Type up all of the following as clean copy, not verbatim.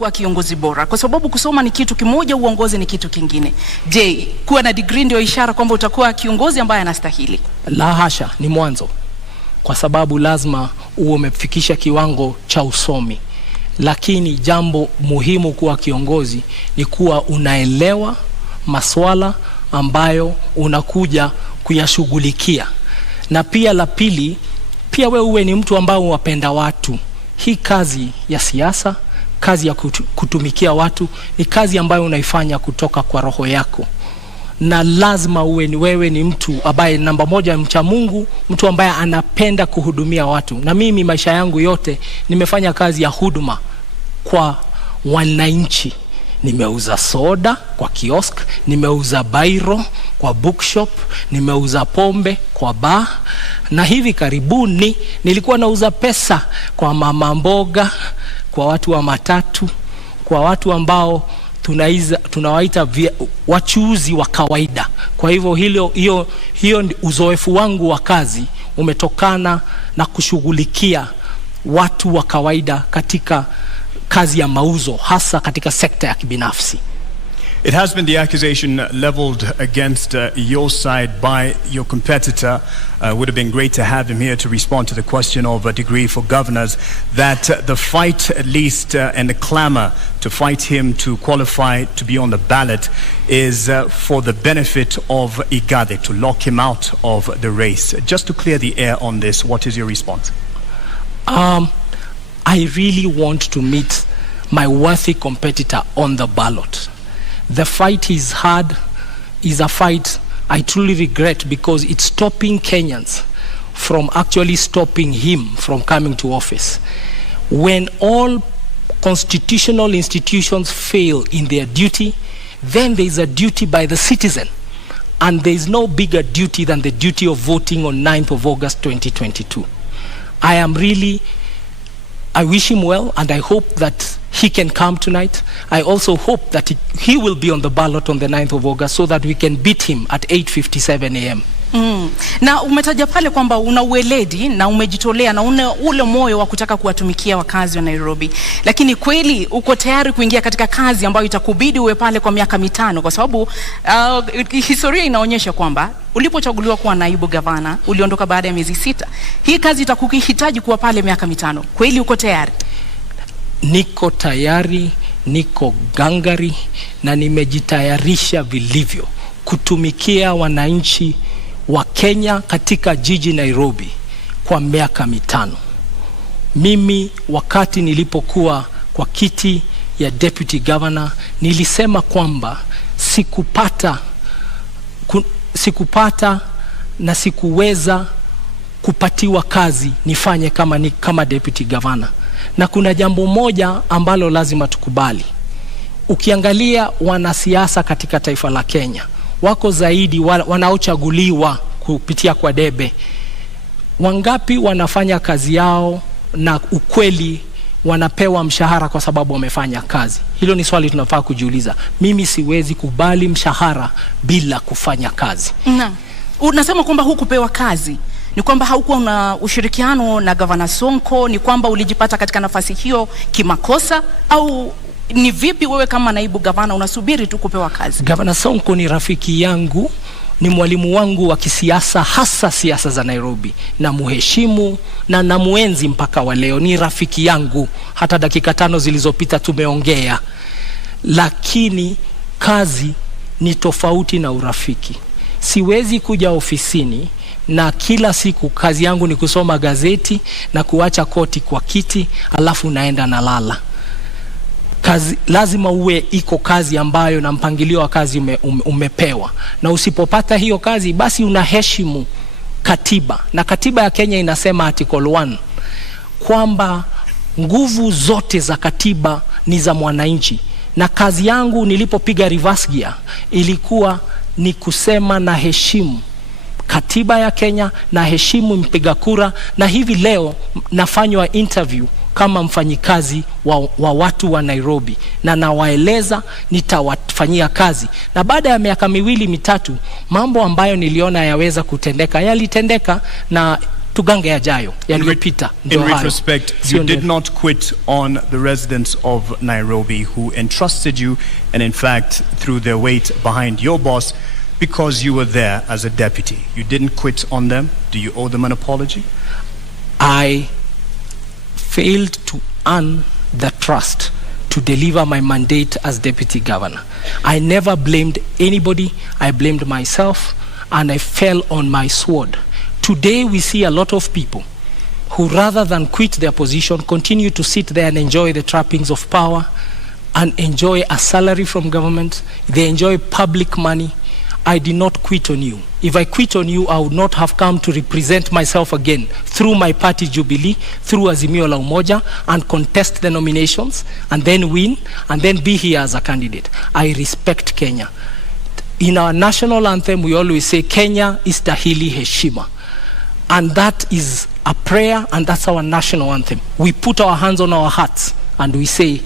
utakuwa kiongozi bora? Kwa sababu kusoma ni kitu kimoja, uongozi ni kitu kingine. Je, kuwa na degree ndio ishara kwamba utakuwa kiongozi ambaye anastahili? La hasha, ni mwanzo. Kwa sababu lazima uwe umefikisha kiwango cha usomi. Lakini jambo muhimu kuwa kiongozi ni kuwa unaelewa maswala ambayo unakuja kuyashughulikia. Na pia la pili, pia wewe uwe ni mtu ambao wapenda watu. Hii kazi ya siasa, kazi ya kutumikia watu, ni kazi ambayo unaifanya kutoka kwa roho yako. Na lazima wewe ni mtu ambaye namba moja mcha Mungu, mtu ambaye anapenda kuhudumia watu. Na mimi maisha yangu yote nimefanya kazi ya huduma kwa wananchi. Nimeuza soda kwa kiosk, nimeuza bairo kwa bookshop, nimeuza pombe kwa bar, na hivi karibuni nilikuwa nauza pesa kwa mama mboga, kwa watu wa matatu, kwa watu ambao tunawaita wachuuzi wa kawaida. Kwa hivyo hiyo uzoefu wangu wa kazi umetokana na kushughulikia watu wa kawaida katika kazi ya mauzo, hasa katika sekta ya kibinafsi. It has been the accusation leveled against your side by your competitor. Would have been great to have him here to respond to the question of a degree for governors, that the fight at least and the clamor to fight him to qualify to be on the ballot is for the benefit of Igade, to lock him out of the race. Just to clear the air on this, what is your response? I really want to meet my worthy competitor on the ballot. The fight is hard, is a fight I truly regret, because it's stopping Kenyans from actually stopping him from coming to office. When all constitutional institutions fail in their duty, then there is a duty by the citizen. And there is no bigger duty than the duty of voting on 9th of August 2022. I wish him well, and I hope that he can come tonight. I also hope that he will be on the ballot on the 9th of August so that we can beat him at 8:57 a.m. Na umetaja pale kwamba una uweledi na umejitolea na ule moyo wa kutaka kuwatumikia wakazi wa Nairobi. Lakini kweli uko tayari kuingia katika kazi ambayo itakubidi uwe pale kwa miaka 5? Kwa sababu historia inaonyesha kwamba ulipochaguliwa kuwa naibu gavana uliondoka baada ya miezi 6. Hii kazi itakuhitaji kuwa pale miaka 5. Kweli uko tayari? Niko tayari, niko gangari, na nimejitayarisha vilivyo kutumikia wananchi wa Kenya katika jiji Nairobi kwa miaka 5. Mimi wakati nilipokuwa kwa kiti ya deputy governor nilisema kwamba sikupata na sikuweza kupatiwa kazi nifanye kama deputy governor. Na kuna jambo moja ambalo lazima tukubali. Ukiangalia wanasiasa katika taifa la Kenya, wako zaidi wanaochaguliwa kupitia kwa debe. Wangapi wanafanya kazi yao na ukweli wanapewa mshahara kwa sababu wamefanya kazi? Hilo ni swali tunafaa kujiuliza. Mimi siwezi kubali mshahara bila kufanya kazi. Unasema kwamba hukupewa kazi, ni kwamba haukuwa na ushirikiano na Governor Sonko? Ni kwamba ulijipata katika nafasi hiyo kimakosa, au ni vipi wewe kama naibu gavana unasubiri tu kupewa kazi? Governor Sonko ni rafiki yangu, ni mwalimu wangu wa kisiasa, hasa siasa za Nairobi, na muheshimu na namuenzi mpaka wa leo. Ni rafiki yangu, hata dakika 5 zilizopita tumeongea. Lakini kazi ni tofauti na urafiki. Siwezi kuja ofisini na kila siku kazi yangu ni kusoma gazeti na kuacha koti kwa kiti alafu naenda na lala. Kazi lazima iko kazi ambayo na mpangilio wa kazi umepewa, na usipopata hiyo kazi basi unaheshimu katiba. Na katiba ya Kenya inasema article 1 kwamba nguvu zote za katiba ni za mwananchi. Na kazi yangu nilipopiga reverse gear ilikuwa ni kusema na heshimu katiba ya Kenya, na heshimu mpiga kura. Na hivi leo nafanywa interview kama mfanyikazi wa watu wa Nairobi, na nawaeleza nitawafanyia kazi. Na baada ya miaka 2-3 mambo ambayo niliona yaweza kutendeka yalitendeka, na tugange yajayo yaliyopita. In retrospect, you did not quit on the residents of Nairobi who entrusted you and in fact threw their weight behind your boss because you were there as a deputy. You didn't quit on them. Do you owe them an apology? I failed to earn the trust to deliver my mandate as deputy governor. I never blamed anybody. I blamed myself, and I fell on my sword. Today we see a lot of people who, rather than quit their position, continue to sit there and enjoy the trappings of power and enjoy a salary from government. They enjoy public money. I did not quit on you. If I quit on you, I would not have come to represent myself again through my party Jubilee, through Azimio la Umoja, and contest the nominations, and then win, and then be here as a candidate. I respect Kenya. In our national anthem, we always say, Kenya istahili heshima. And that is a prayer, and that's our national anthem. We put our hands on our hearts, and we say,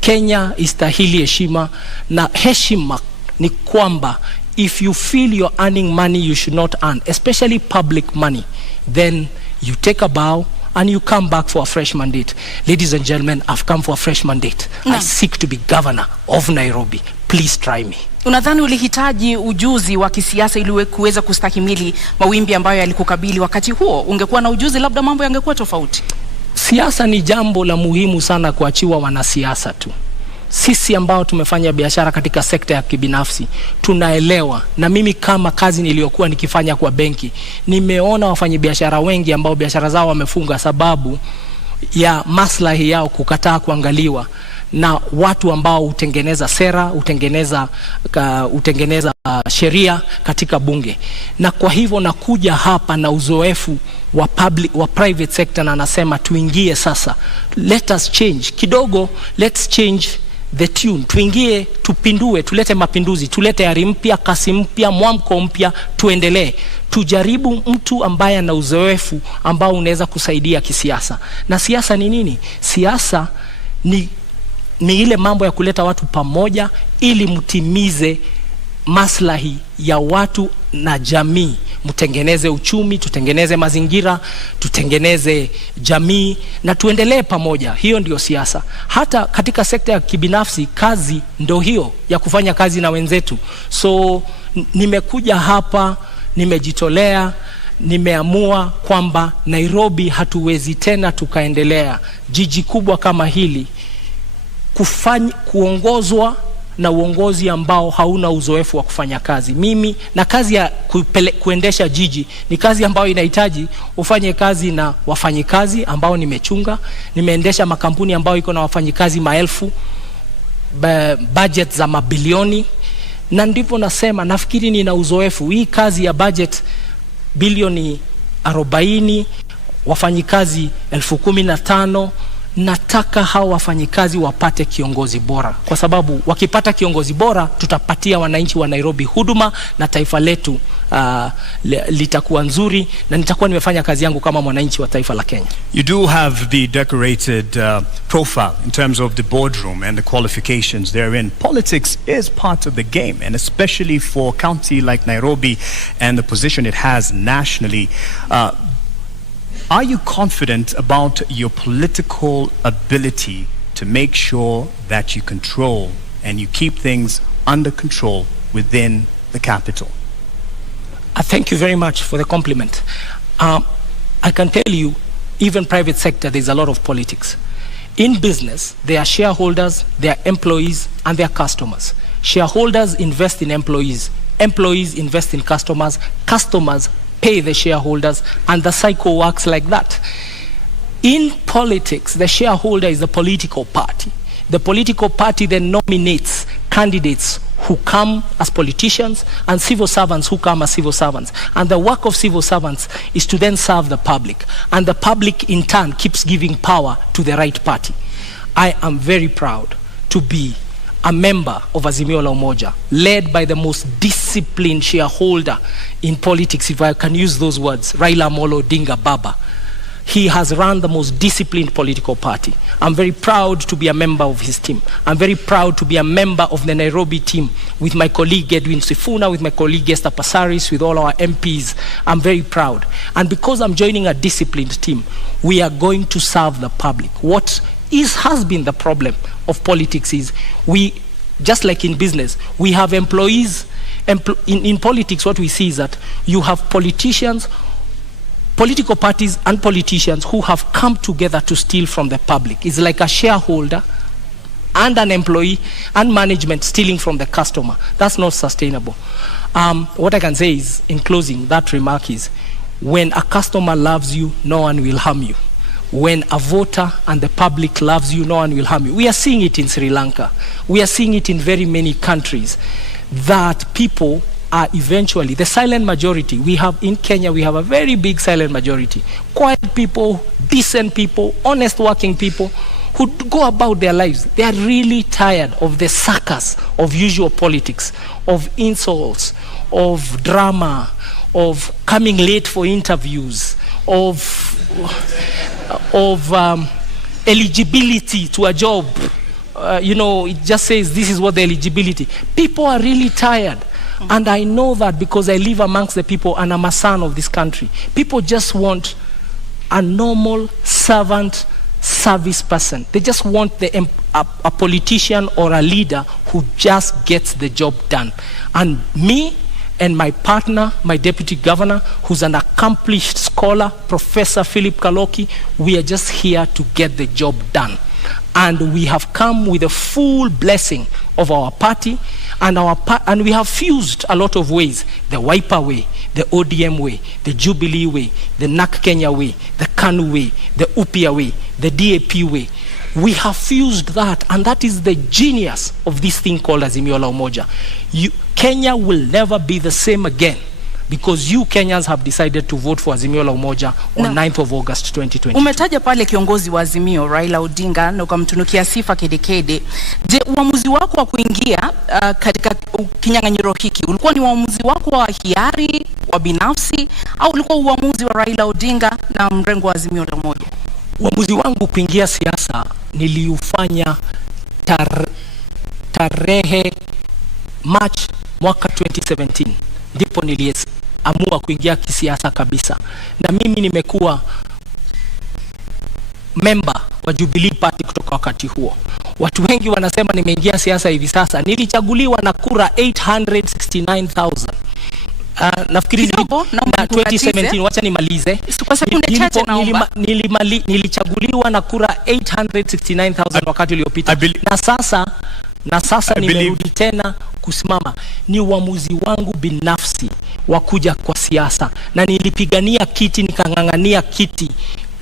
Kenya istahili heshima. Na heshima ni kwamba, if you feel you're earning money you should not earn, especially public money, then you take a bow and you come back for a fresh mandate. Ladies and gentlemen, I've come for a fresh mandate. I seek to be governor of Nairobi. Please try me. Unadhani ulihitaji ujuzi wa kisiasa ili kuweza kustahimili mawimbi ambayo yalikukabili wakati huo? Ungekuwa na ujuzi, labda mambo yangekuwa tofauti. Siasa ni jambo la muhimu sana kuachiwa wanasiasa tu. Sisi ambao tumefanya biashara katika sekta ya kibinafsi tunaelewa, na mimi kama kazi niliyokuwa nikifanya kwa benki, nimeona wafanyabiashara wengi ambao biashara zao wamefunga sababu ya maslahi yao kukataa kuangaliwa na watu ambao hutengeneza sera, hutengeneza sheria katika bunge. Na kwa hivyo nakuja hapa na uzoefu wa private sector, na anasema tuingie sasa, let us change kidogo, let's change the tune, tuingie, tupindue, tulete mapinduzi, tulete ari mpya, kasi mpya, mwamko mpya, tuendelee. Tujaribu mtu ambaye ana uzoefu ambao unaweza kusaidia kisiasa. Na siasa ni nini? Siasa ni ile mambo ya kuleta watu pamoja ili mtimize maslahi ya watu na jamii. Mtengeneze uchumi, tutengeneze mazingira, tutengeneze jamii na tuendelee pamoja. Hiyo ndio siasa. Hata katika sekta ya kibinafsi, kazi ndio hiyo ya kufanya kazi na wenzetu. So nimekuja hapa, nimejitolea, nimeamua kwamba Nairobi hatuwezi tena tukaendelea, jiji kubwa kama hili, kuongozwa na uongozi ambao hauna uzoefu wa kufanya kazi. Mimi na kazi ya kuendesha jiji ni kazi ambayo inahitaji ufanye kazi na wafanyikazi ambao nimechunga. Nimeendesha makampuni ambayo iko na wafanyikazi maelfu, budget za mabilioni, na ndivyo nasema nafikiri nina uzoefu. Hii kazi ya budget bilioni 40, wafanyikazi 15,000, nataka hao wafanyikazi wapate kiongozi bora, kwa sababu wakipata kiongozi bora tutapatia wananchi wa Nairobi huduma na taifa letu litakuwa nzuri, na nitakuwa nimefanya kazi yangu kama mwananchi wa taifa la Kenya. You do have the decorated profile in terms of the boardroom and the qualifications therein. Politics is part of the game, and especially for a county like Nairobi and the position it has nationally. Are you confident about your political ability to make sure that you control and you keep things under control within the capital? Thank you very much for the compliment. I can tell you, even private sector, there's a lot of politics. In business, there are shareholders, there are employees, and there are customers. Shareholders invest in employees. Employees invest in customers. Customers pay the shareholders, and the cycle works like that. In politics, the shareholder is the political party. The political party then nominates candidates who come as politicians and civil servants who come as civil servants. And the work of civil servants is to then serve the public. And the public in turn keeps giving power to the right party. I am very proud to be a member of Azimio la Umoja, led by the most disciplined shareholder in politics, if I can use those words, Raila Amolo Odinga Baba. He has run the most disciplined political party. I'm very proud to be a member of his team. I'm very proud to be a member of the Nairobi team with my colleague Edwin Sifuna, with my colleague Esther Passaris, with all our MPs. I'm very proud. And because I'm joining a disciplined team, we are going to serve the public. What has been the problem of politics is we, just like in business, we have employees. In politics, what we see is that you have politicians, political parties and politicians who have come together to steal from the public. It's like a shareholder and an employee and management stealing from the customer. That's not sustainable. What I can say is, in closing, that remark is, when a customer loves you, no one will harm you. When a voter and the public loves you, no one will harm you. We are seeing it in Sri Lanka. We are seeing it in very many countries, that people are eventually, the silent majority, we have in Kenya, we have a very big silent majority. Quiet people, decent people, honest working people who go about their lives. They are really tired of the circus of usual politics, of insults, of drama, of coming late for interviews, of eligibility to a job. It just says this is what the eligibility. People are really tired. And I know that because I live amongst the people and I'm a son of this country. People just want a normal servant service person. They just want a politician or a leader who just gets the job done. And me and my partner, my deputy governor, who's an accomplished scholar, Professor Philip Kaloki, we are just here to get the job done. And we have come with a full blessing of our party, and we have fused a lot of ways: the Wiper way, the ODM way, the Jubilee way, the NAK Kenya way, the KANU way, the UPIA way, the DAP way. We have fused that, and that is the genius of this thing called Azimio la Umoja. Kenya will never be the same again, because you Kenyans have decided to vote for Azimio la Umoja on 9th of August 2020. Umetaja pale kiongozi wa Azimio Raila Odinga na ukamtunukia sifa kedekede. Je, uamuzi wako wa kuingia katika kinyang'anyiro hiki ulikuwa ni uamuzi wako wa hiari, wa binafsi, au ulikuwa uamuzi wa Raila Odinga na mrengo wa Azimio la Umoja? Uamuzi wangu kuingia siasa niliufanya tarehe March mwaka 2017. Ndipo niliamua kuingia kisiasa kabisa. Na mimi nimekuwa member wa Jubilee Party kutoka wakati huo. Watu wengi wanasema nimeingia siasa hivi sasa. Nilichaguliwa na kura 869,000. Nafikiri na 2017, wacha nimalize. Kwa sekunde chache naomba. Nilichaguliwa na kura 869,000 wakati uliopita. Na sasa nimerudi tena kusimama. Ni uamuzi wangu binafsi wa kuja kwa siasa, na nilipigania kiti, nikang'ang'ania kiti,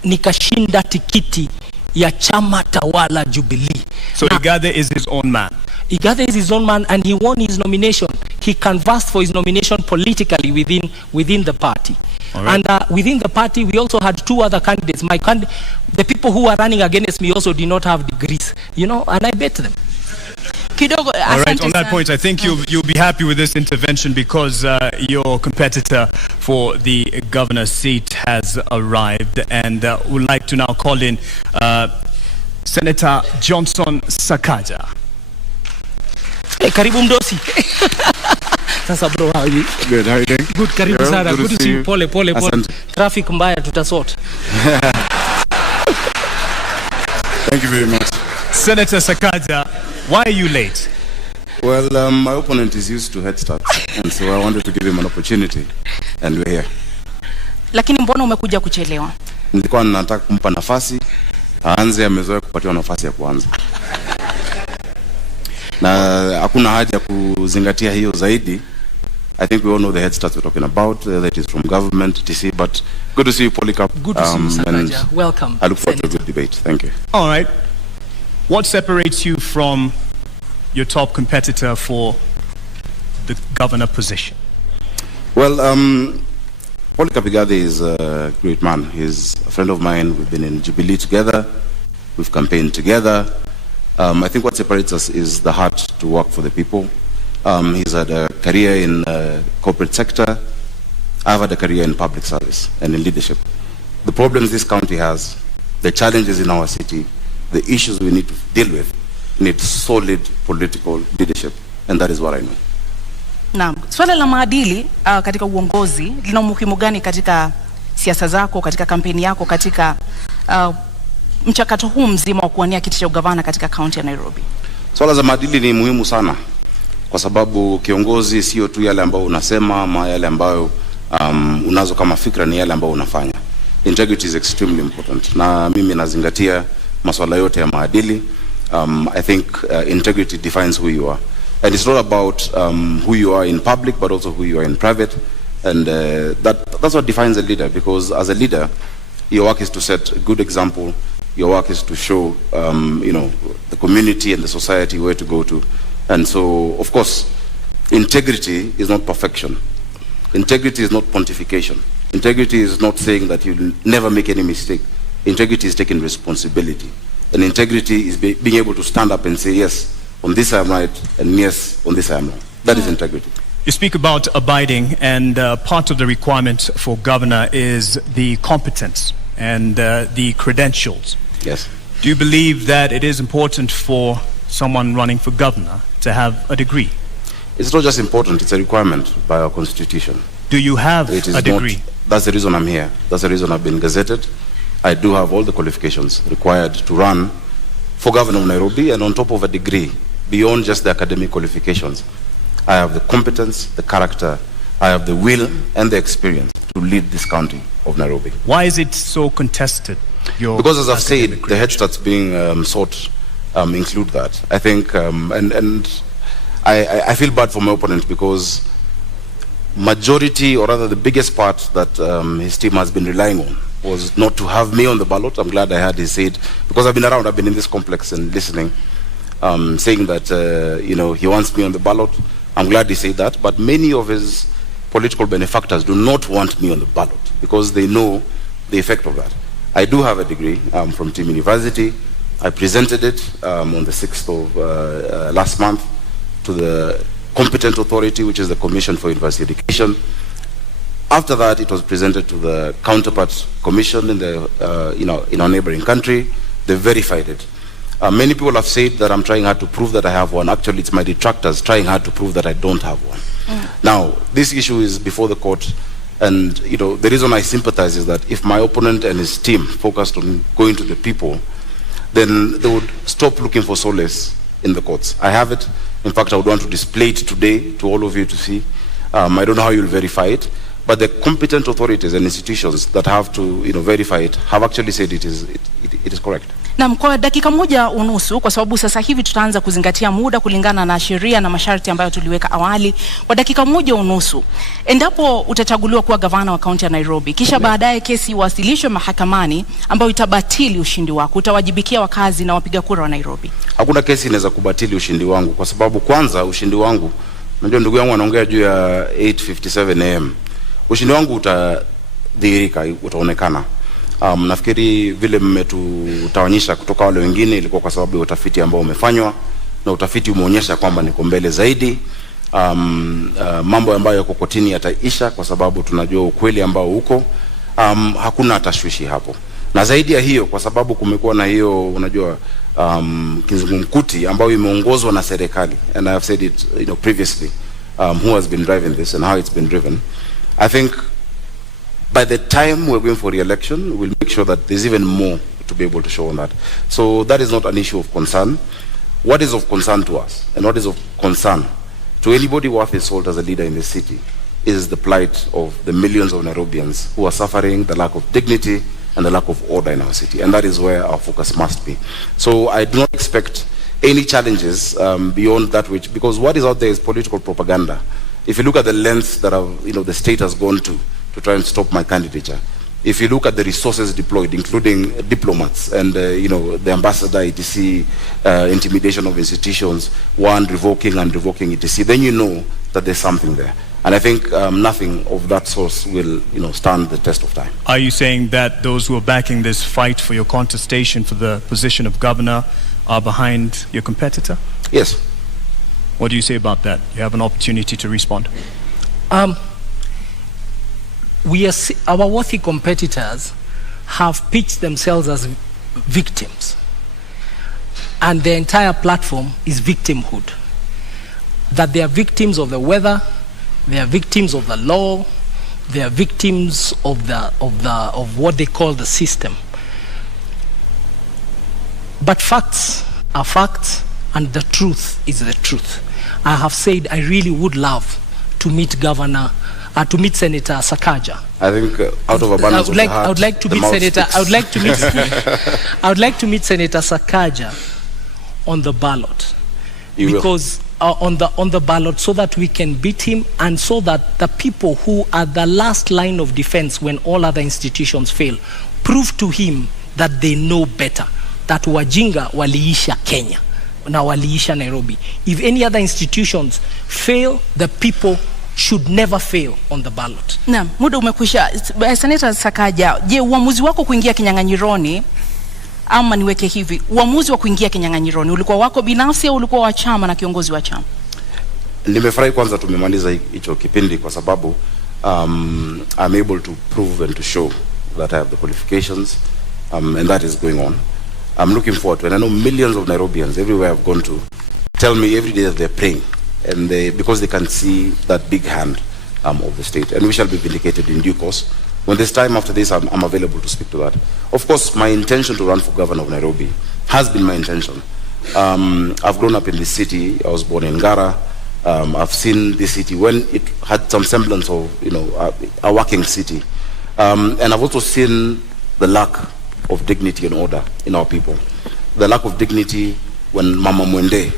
nikashinda tikiti ya chama tawala Jubilee. So Igathe is his own man. Igathe is his own man, and he won his nomination. He canvassed for his nomination politically within the party. Right. And within the party, we also had two other candidates. The people who were running against me also did not have degrees, and I bet them. All right, on that point, I think you'll be happy with this intervention, because your competitor for the governor's seat has arrived, and would like to now call in Senator Johnson Sakaja. Hey, karibu mdosi. Sasa bro, how are you? Good, how are you doing? Good, karibu sana. Good to see you. Pole. Traffic mbaya, tutasort. Thank you very much. Senator Sakaja, why are you late? Well, my opponent is used to head starts, and so I wanted to give him an opportunity, and we're here. Lakini mbona umekuja kuchelewa? Nilikuwa nataka kumpa nafasi, aanze, amezoea kupatiwa nafasi ya kuanza. Na hakuna haja kuzingatia hiyo zaidi. I think we all know the head starts we're talking about, that is from government, TC, but good to see you, Polycarp. Good to see you, Sakaja. Welcome. I look forward to a good debate. Thank you. All right. What separates you from your top competitor for the governor position? Well, Polycarp Igathe is a great man. He's a friend of mine. We've been in Jubilee together. We've campaigned together. I think what separates us is the heart to work for the people. He's had a career in corporate sector. I've had a career in public service and in leadership. the problems this county has, the challenges in our city, the issues we need to deal with, need solid political leadership, and that is what I know. Naam, swala la maadili katika uongozi lina umuhimu gani katika siasa zako, katika kampeni yako, katika mchakato huu mzima wa kuwania kiti cha ugavana katika kaunti ya Nairobi? Swala za maadili ni muhimu sana, kwa sababu kiongozi sio tu yale ambayo unasema ama yale ambayo unazo kama fikra, ni yale ambayo unafanya. Integrity is extremely important, na mimi nazingatia masuala yote ya maadili. I think integrity defines who you are, and it's not about who you are in public but also who you are in private, and that's what defines a leader, because as a leader your work is to set a good example, your work is to show the community and the society where to go to. And so of course integrity is not perfection, integrity is not pontification, integrity is not saying that you'll never make any mistake. Integrity is taking responsibility, and integrity is being able to stand up and say, yes, on this I am right, and yes, on this I am wrong. That is integrity. You speak about abiding, and part of the requirement for governor is the competence and the credentials. Yes. Do you believe that it is important for someone running for governor to have a degree? It's not just important, it's a requirement by our constitution. Do you have a degree? That's the reason I'm here. That's the reason I've been gazetted. I do have all the qualifications required to run for governor of Nairobi, and on top of a degree, beyond just the academic qualifications, I have the competence, the character, I have the will and the experience to lead this county of Nairobi. Why is it so contested? Because as I've said, the heads that's being sought include that. I think, and I feel bad for my opponent, because majority, or rather the biggest part that his team has been relying on was not to have me on the ballot. I'm glad I had his said, because I've been around, I've been in this complex and listening, saying that he wants me on the ballot. I'm glad he said that, but many of his political benefactors do not want me on the ballot because they know the effect of that. I do have a degree from Team University. I presented it on the 6th of last month to the competent authority, which is the Commission for University Education. After that, it was presented to the counterpart commission in the in our neighboring country. They verified it. Many people have said that I'm trying hard to prove that I have one. Actually, it's my detractors trying hard to prove that I don't have one. Now, this issue is before the court, and the reason I sympathize is that if my opponent and his team focused on going to the people, then they would stop looking for solace in the courts. I have it. In fact, I would want to display it today to all of you to see. I don't know how you'll verify it, but the competent authorities and institutions that have to verify it have actually said it is correct. Na kwa dakika moja unusu, kwa sababu sasa hivi tutaanza kuzingatia muda kulingana na sheria na masharti ambayo tuliweka awali. Kwa dakika moja unusu, endapo utachaguliwa kuwa gavana wa kaunti ya Nairobi, kisha baadaye kesi iwasilishwe mahakamani ambayo itabatili ushindi wako, utawajibikia wakazi na wapiga kura wa Nairobi? Hakuna kesi inaweza kubatili ushindi wangu, kwa sababu kwanza ushindi wangu, unajua ndugu yangu anaongea juu ya 8:57 am. Ushindi wangu utadhihirika, utaonekana. Nafikiri vile mmetutawanyisha kutoka wale wengine ilikuwa kwa sababu ya utafiti ambao umefanywa, na utafiti umeonyesha kwamba niko mbele zaidi. Mambo ambayo yako kotini yataisha kwa sababu tunajua ukweli ambao uko. Hakuna tashwishi hapo. Na zaidi ya hiyo, kwa sababu kumekuwa na hiyo unajua kizungumkuti ambayo imeongozwa na serikali, and I have said it previously, who has been driving this and how it's been driven. I think by the time we're going for re-election, we'll make sure that there's even more to be able to show on that. So that is not an issue of concern. What is of concern to us, and what is of concern to anybody worth his salt as a leader in the city, is the plight of the millions of Nairobians who are suffering the lack of dignity and the lack of order in our city. And that is where our focus must be. So I do not expect any challenges beyond that which, because what is out there is political propaganda. If you look at the lengths that the state has gone to try and stop my candidature, if you look at the resources deployed, including diplomats and the ambassador, etc., intimidation of institutions, revoking and revoking, etc., then you know that there's something there. And I think nothing of that source will stand the test of time. Are you saying that those who are backing this fight for your contestation for the position of governor are behind your competitor? Yes. What do you say about that? You have an opportunity to respond. Our worthy competitors have pitched themselves as victims, and their entire platform is victimhood. That they are victims of the weather, they are victims of the law, they are victims of what they call the system. But facts are facts, and the truth is the truth. I have said I really would love to meet Senator Sakaja. I think out of abundance of the heart, I would like to meet Senator Sakaja on the ballot. Because on the ballot, so that we can beat him, and so that the people who are the last line of defense when all other institutions fail prove to him that they know better, that wajinga waliisha Kenya na waliisha Nairobi. If any other institutions fail, the people should never fail on the ballot. Naam, muda umekwisha. Senator Sakaja, je, uamuzi wako kuingia kinyang'anyironi, ama niweke hivi, uamuzi wa kuingia kinyang'anyironi ulikuwa wako binafsi au ulikuwa wa chama na kiongozi wa chama? Nimefurahi kwanza tumemaliza hicho kipindi kwa sababu I'm able to prove and to show that I have the qualifications, and that is going on. I'm looking forward to it. And I know millions of Nairobians everywhere I've gone to tell me every day that they're praying, and because they can see that big hand of the state, and we shall be vindicated in due course. When there's time after this, I'm available to speak to that. Of course, my intention to run for governor of Nairobi has been my intention. I've grown up in this city. I was born in Ngara. I've seen this city when it had some semblance of, a working city. And I've also seen the lack of dignity and order in our people. The lack of dignity when Mama Mwende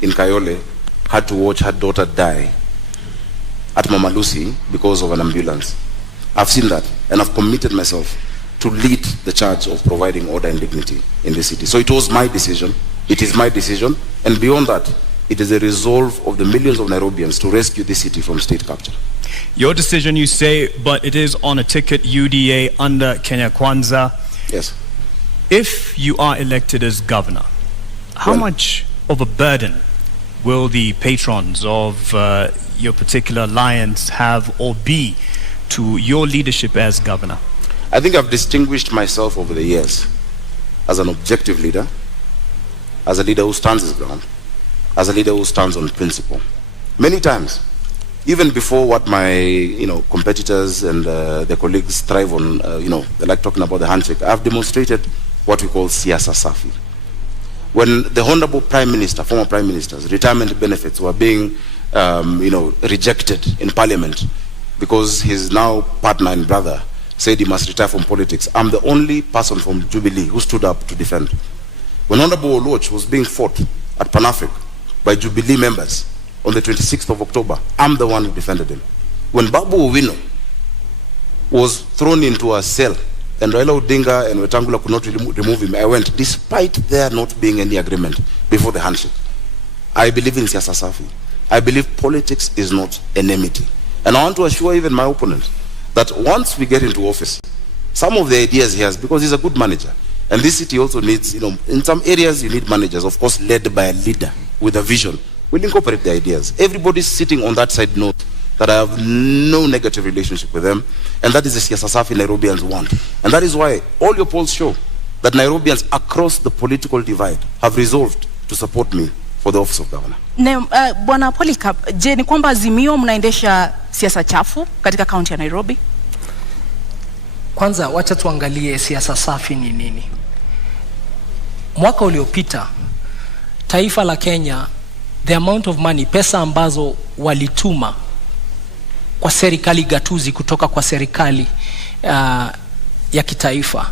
in Kayole had to watch her daughter die at Mama Lucy because of an ambulance. I've seen that, and I've committed myself to lead the charge of providing order and dignity in the city. So it was my decision, it is my decision, and beyond that, it is a resolve of the millions of Nairobians to rescue this city from state capture. Your decision, you say, but it is on a ticket UDA under Kenya Kwanza. Yes. If you are elected as governor, how much of a burden will the patrons of your particular alliance have or be to your leadership as governor? I think I've distinguished myself over the years as an objective leader, as a leader who stands his ground, as a leader who stands on principle. Many times, even before what my competitors and their colleagues thrive on, they like talking about the handshake, I've demonstrated what we call siasa safi. When the Honorable Prime Minister, former Prime Minister's retirement benefits were being rejected in Parliament because his now partner and brother said he must retire from politics, I'm the only person from Jubilee who stood up to defend. When Honorable Oluoch was being fought at Pan-Africa by Jubilee members on the 26th of October, I'm the one who defended him. When Babu Owino was thrown into a cell and Raila Odinga and Wetangula could not remove him, I went, despite there not being any agreement before the handshake. I believe in siasa safi. I believe politics is not enmity. And I want to assure even my opponent that once we get into office, some of the ideas he has, because he's a good manager, and this city also needs, in some areas you need managers, of course led by a leader with a vision. We'll incorporate the ideas. Everybody sitting on that side knows that I have no negative relationship with them, and that is the siasa safi Nairobians want. And that is why all your polls show that Nairobians across the political divide have resolved to support me for the office of governor. Bwana Polycarp, je, ni kwamba Azimio mnaendesha siasa chafu katika kaunti ya Nairobi? Kwanza wacha tuangalie siasa safi ni nini. Mwaka uliopita taifa la Kenya, the amount of money, pesa ambazo walituma kwa serikali gatuzi kutoka kwa serikali ya kitaifa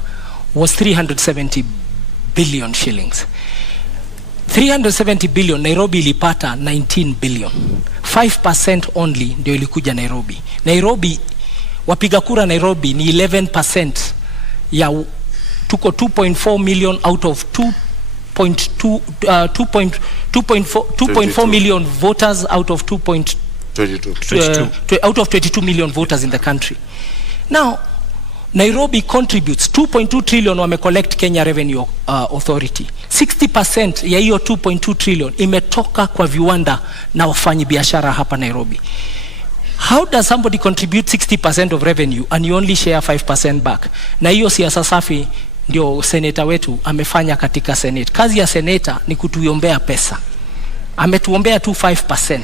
was 370 billion shillings. 370 billion, Nairobi ilipata 19 billion. 5% only ndio ilikuja Nairobi. Nairobi, wapiga kura Nairobi ni 11% ya tuko 2.4 million out of 2.4 million voters out of 22 million voters in the country. Now, Nairobi contributes 2.2 trillion wame collect Kenya Revenue Authority. 60% ya hiyo 2.2 trillion imetoka kwa viwanda na wafanyi biashara hapa Nairobi. How does somebody contribute 60% of revenue and you only share 5% back? Na hiyo siasa safi ndio seneta wetu amefanya katika Senate. Kazi ya seneta ni kutuombea pesa. Ametuombea tu 5%.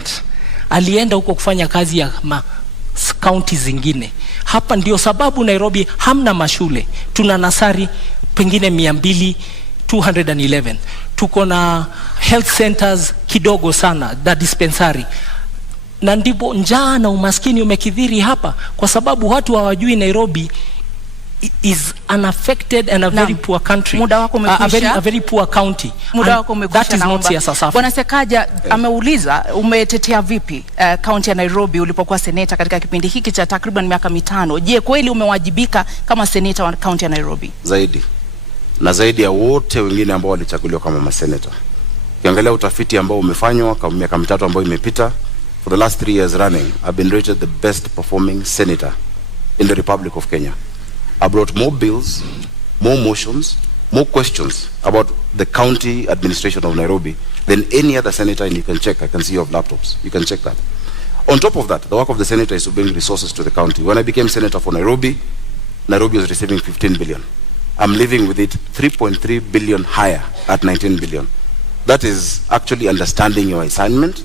Alienda huko kufanya kazi ya county zingine. Hapa ndio sababu Nairobi hamna mashule. Tuna nasari pengine 211. Tuko na health centers kidogo sana, da dispensary. Na ndipo njaa na umaskini umekithiri hapa kwa sababu watu hawajui Nairobi is unaffected and a very poor country. Muda wako umekwisha. A very poor county. Muda wako umekwisha. That is not siasa safi. Bwana Sekaja ameuliza umetetea vipi county ya Nairobi ulipokuwa seneta katika kipindi hiki cha takriban miaka 5. Je, kweli umewajibika kama seneta wa county ya Nairobi? Zaidi. Na zaidi ya wote wengine ambao walichaguliwa kama maseneta. Ukiangalia utafiti ambao umefanywa kwa miaka 3 ambayo imepita, for the last 3 years running, I've been rated the best performing senator in the Republic of Kenya. I brought more bills, more motions, more questions about the county administration of Nairobi than any other senator, and you can check. I can see you have laptops. You can check that. On top of that, the work of the senator is to bring resources to the county. When I became senator for Nairobi, Nairobi was receiving 15 billion. I'm living with it 3.3 billion higher at 19 billion. That is actually understanding your assignment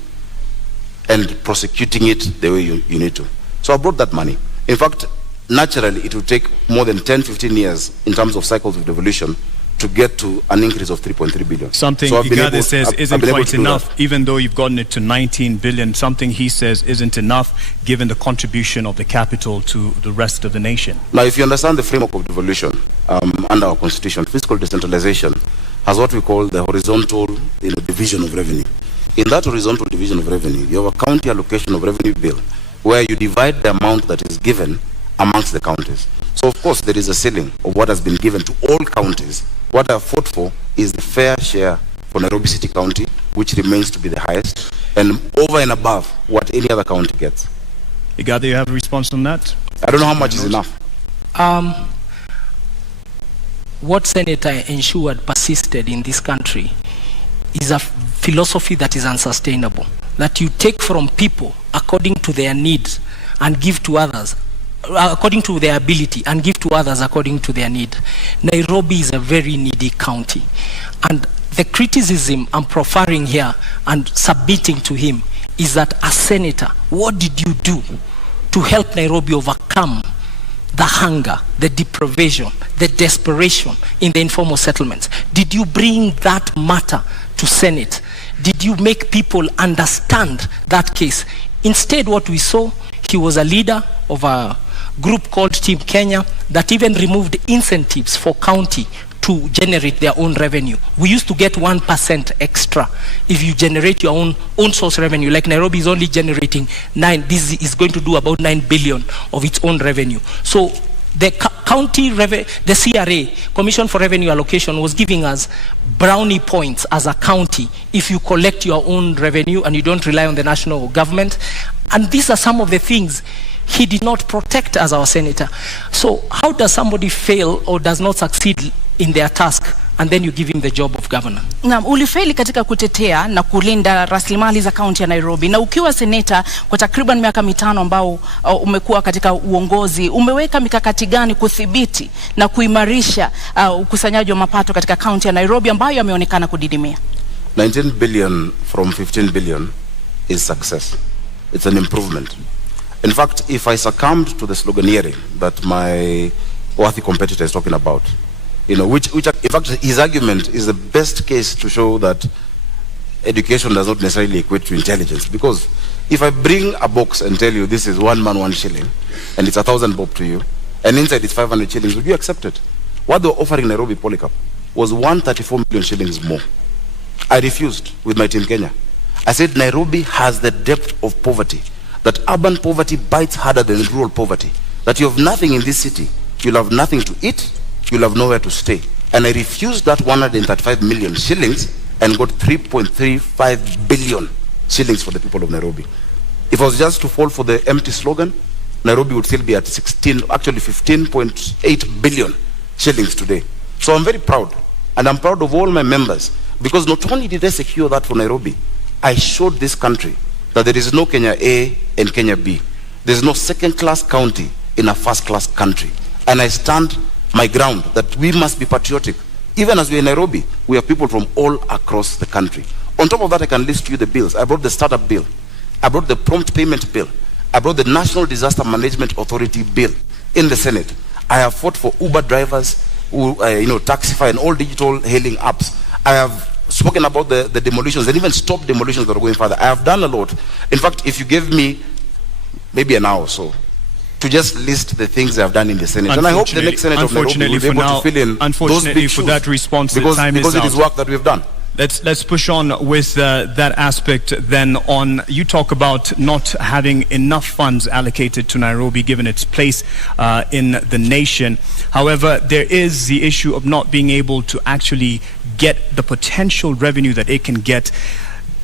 and prosecuting it the way you need to. So I brought that money. In fact, naturally, it will take more than 10-15 years in terms of cycles of devolution to get to an increase of 3.3 billion. Something so Igade says isn't quite enough, even though you've gotten it to 19 billion. Something he says isn't enough, given the contribution of the capital to the rest of the nation. Now, if you understand the framework of devolution under our constitution, fiscal decentralization has what we call the horizontal division of revenue. In that horizontal division of revenue, you have a county allocation of revenue bill, where you divide the amount that is given amongst the counties. So of course there is a ceiling of what has been given to all counties. What I fought for is the fair share for Nairobi City County, which remains to be the highest, and over and above what any other county gets. Igade, you have a response on that? I don't know how much is enough. What Senator ensured persisted in this country is a philosophy that is unsustainable. That you take from people according to their needs and give to others according to their ability and give to others according to their need. Nairobi is a very needy county. And the criticism I'm proffering here and submitting to him is that as senator, what did you do to help Nairobi overcome the hunger, the deprivation, the desperation in the informal settlements? Did you bring that matter to Senate? Did you make people understand that case? Instead, what we saw, he was a leader of a group called Team Kenya that even removed incentives for county to generate their own revenue. We used to get 1% extra if you generate your own source revenue. Like Nairobi is only generating this is going to do about 9 billion of its own revenue. So the the CRA, Commission for Revenue Allocation, was giving us brownie points as a county if you collect your own revenue and you don't rely on the national government. And these are some of the things he did not protect as our senator. So how does somebody fail or does not succeed in their task and then you give him the job of governor? Na ulifeli katika kutetea na kulinda rasilimali za kaunti ya Nairobi, na ukiwa seneta kwa takriban miaka 5 ambao umekuwa katika uongozi, umeweka mikakati gani kudhibiti na kuimarisha ukusanyaji wa mapato katika kaunti ya Nairobi ambayo yameonekana kudidimia? 19 billion from 15 billion is success. It's an improvement. In fact, if I succumbed to the sloganeering that my worthy competitor is talking about, which in fact his argument is the best case to show that education does not necessarily equate to intelligence. Because if I bring a box and tell you this is 1 man 1 shilling and it's 1,000 bob to you, and inside it's 500 shillings, would you accept it? What they were offering Nairobi Polycarp was 134 million shillings more. I refused with my Team Kenya. I said Nairobi has the depth of poverty, that urban poverty bites harder than rural poverty, that you have nothing in this city, you'll have nothing to eat, you'll have nowhere to stay. And I refused that 135 million shillings and got 3.35 billion shillings for the people of Nairobi. If I was just to fall for the empty slogan, Nairobi would still be at 15.8 billion shillings today. So I'm very proud, and I'm proud of all my members, because not only did I secure that for Nairobi, I showed this country that there is no Kenya A and Kenya B. There's no second-class county in a first-class country. And I stand my ground that we must be patriotic. Even as we're in Nairobi, we have people from all across the country. On top of that, I can list you the bills. I brought the startup bill. I brought the prompt payment bill. I brought the National Disaster Management Authority bill in the Senate. I have fought for Uber drivers, who, Taxify and all digital hailing apps. I have spoken about the demolitions and even stopped demolitions that are going further. I have done a lot. In fact, if you gave me maybe an hour or so to just list the things I've done in the Senate, and I hope the next Senator of Nairobi will be able to fill in those big shoes, for that response, because is it is work that we've done. Let's push on with that aspect then. On you talk about not having enough funds allocated to Nairobi given its place in the nation. However, there is the issue of not being able to actually get the potential revenue that it can get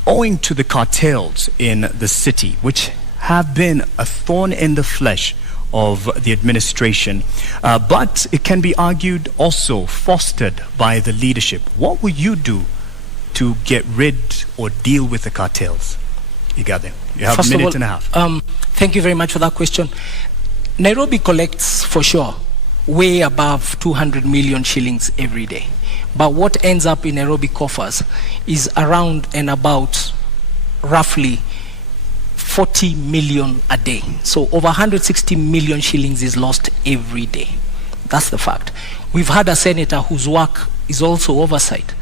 owing to the cartels in the city, which have been a thorn in the flesh of the administration, but it can be argued also fostered by the leadership. What will you do to get rid or deal with the cartels? Igade, you have First a minute of all, and a half. Thank you very much for that question. Nairobi collects, for sure, way above 200 million shillings every day. But what ends up in Nairobi coffers is around and about roughly 40 million a day. So over 160 million shillings is lost every day. That's the fact. We've had a senator whose work is also oversight.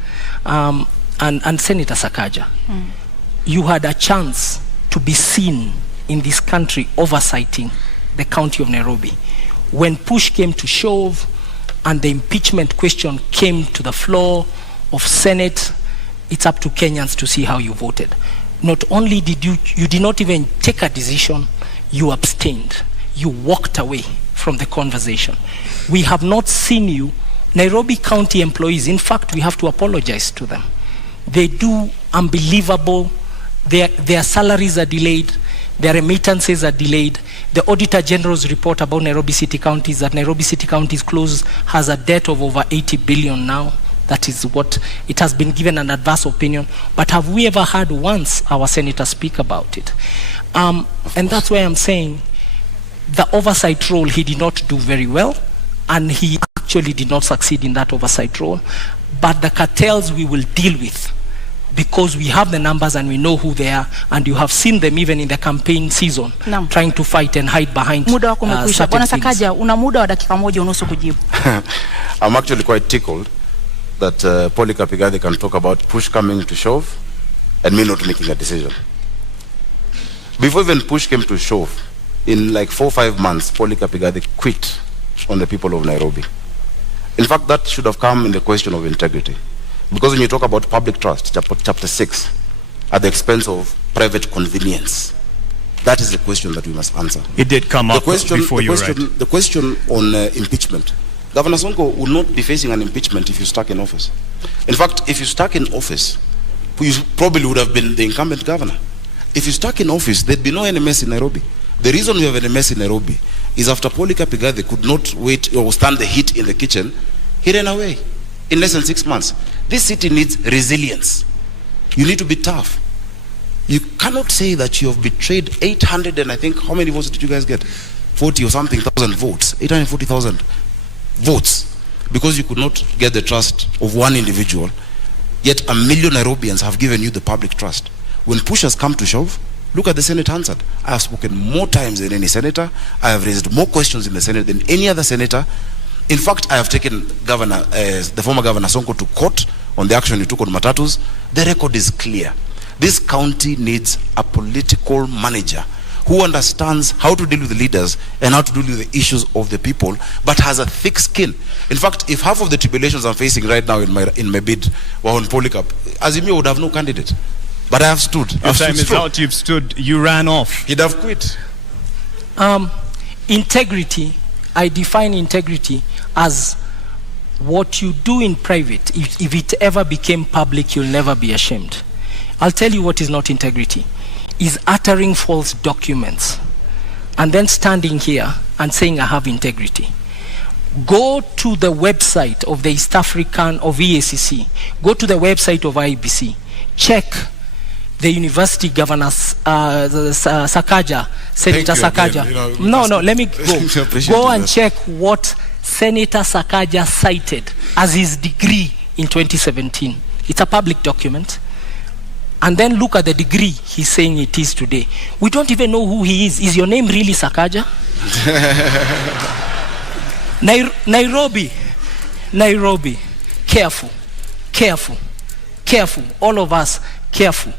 And Senator Sakaja, you had a chance to be seen in this country oversighting the county of Nairobi. When push came to shove and the impeachment question came to the floor of Senate, it's up to Kenyans to see how you voted. Not only did you did not even take a decision, you abstained. You walked away from the conversation. We have not seen you. Nairobi County employees, in fact, we have to apologize to them. They do unbelievable. Their salaries are delayed. Their remittances are delayed. The Auditor General's report about Nairobi City County is that Nairobi City County's close has a debt of over 80 billion now. That is what it has been given an adverse opinion. But have we ever heard once our senator speak about it? And that's why I'm saying the oversight role he did not do very well, and he actually did not succeed in that oversight role. But the cartels we will deal with, because we have the numbers and we know who they are, and you have seen them even in the campaign season trying to fight and hide behind muda wako umekwisha. Bwana Sakaja, una muda wa dakika moja unusu kujibu. I'm actually quite tickled that Polycarp Igathe can talk about push coming to shove and me not making a decision. Before even push came to shove, in like 4 or 5 months, Polycarp Igathe quit on the people of Nairobi. In fact, that should have come in the question of integrity. Because when you talk about public trust, chapter 6, at the expense of private convenience, that is the question that we must answer. It did come up before you, right? The question on impeachment. Governor Sonko would not be facing an impeachment if you stuck in office. In fact, if you stuck in office, you probably would have been the incumbent governor. If you stuck in office, there'd be no NMS in Nairobi. The reason we have an NMS in Nairobi is after Polycarp Igathe could not wait or stand the heat in the kitchen, he ran away in less than 6 months. This city needs resilience. You need to be tough. You cannot say that you have betrayed 800 and I think, how many votes did you guys get? 40 or something thousand votes, 840,000 votes, because you could not get the trust of one individual, yet 1 million Nairobians have given you the public trust. When push has come to shove, look at the Senate answered. I have spoken more times than any senator. I have raised more questions in the Senate than any other senator. In fact, I have taken the former Governor Sonko to court on the action he took on Matatus. The record is clear. This county needs a political manager who understands how to deal with the leaders and how to deal with the issues of the people, but has a thick skin. In fact, if half of the tribulations I'm facing right now in my bid were on Polycarp, Azimio would have no candidate. But I have stood. Your time is out. You've stood. You ran off. He'd have quit. Integrity, I define integrity as what you do in private. If it ever became public, you'll never be ashamed. I'll tell you what is not integrity. Is uttering false documents and then standing here and saying I have integrity. Go to the website of the East African of EACC. Go to the website of IBC. Check the university governors, Sakaja, Senator Sakaja. Again, no, let me go. Go and check what Senator Sakaja cited as his degree in 2017. It's a public document. And then look at the degree he's saying it is today. We don't even know who he is. Is your name really Sakaja? Nairobi. Careful. All of us, careful.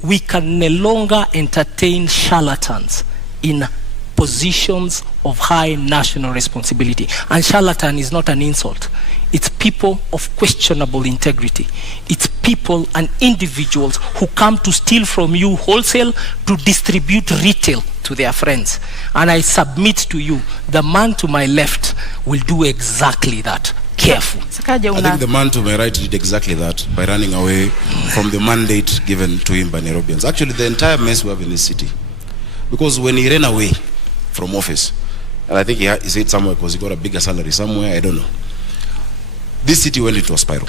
We can no longer entertain charlatans in positions of high national responsibility. And charlatan is not an insult. It's people of questionable integrity. It's people and individuals who come to steal from you wholesale to distribute retail to their friends. And I submit to you, the man to my left will do exactly that. Careful. I think the man to my right did exactly that by running away from the mandate given to him by Nairobians. Actually, the entire mess we have in this city. Because when he ran away from office, and I think he said somewhere because he got a bigger salary somewhere, I don't know. This city went into a spiral.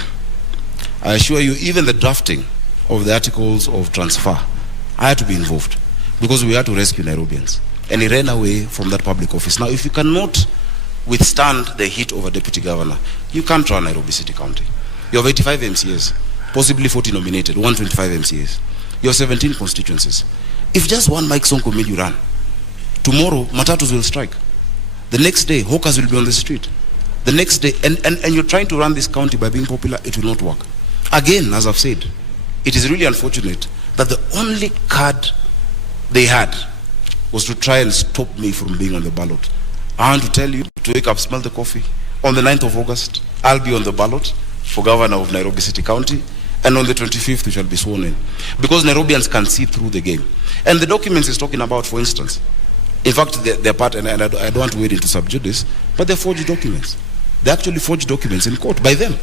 I assure you, even the drafting of the articles of transfer, I had to be involved because we had to rescue Nairobians. And he ran away from that public office. Now, if you cannot withstand the heat of a deputy governor, you can't run Nairobi City County. You have 85 MCAs, possibly 40 nominated, 125 MCAs. You have 17 constituencies. If just one Mike Sonko made you run, tomorrow matatus will strike. The next day, hawkers will be on the street. The next day, and you're trying to run this county by being popular, it will not work. Again, as I've said, it is really unfortunate that the only card they had was to try and stop me from being on the ballot. I want to tell you to wake up, smell the coffee. On the 9th of August, I'll be on the ballot for governor of Nairobi City County, and on the 25th, we shall be sworn in. Because Nairobians can see through the game. And the documents he's talking about, for instance, in fact, they're part, and I don't want to wade into subject this, but they're forged documents. They actually forged documents in court by them.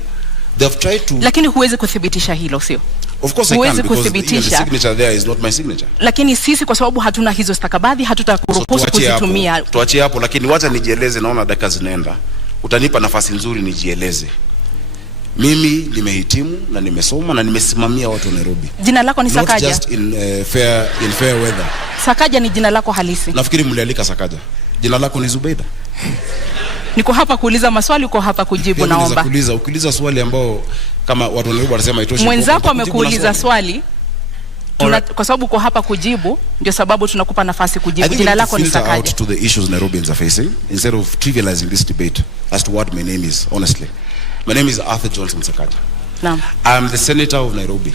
They have tried to... Lakini huwezi kuthibitisha hilo, sio? Of course I can, because the signature there is not my signature. Lakini sisi kwa sababu hatuna hizo stakabadhi, hatutakuruhusu kuzitumia. Tuachie hapo, lakini wacha nijieleze, naona dakika zinaenda. Utanipa nafasi nzuri nijieleze. Mimi nimehitimu na nimesoma na nimesimamia watu wa Nairobi. Jina lako ni Sakaja? Not just in fair weather. Sakaja ni jina lako halisi? Nafikiri mlialika Sakaja. Jina lako ni Zubeida. Niko hapa kuuliza maswali, uko hapa kujibu, naomba. Ukiuliza swali ambao kama watu wa Nairobi wanasema itoshi. Mwenzako amekuuliza swali. Kwa sababu uko hapa kujibu, ndio sababu tunakupa nafasi kujibu. Jina lako ni Sakaja. Out to the issues Nairobians are facing instead of trivializing this debate as to what my name is, honestly. My name is Arthur Johnson Sakaja. Naam. I'm the senator of Nairobi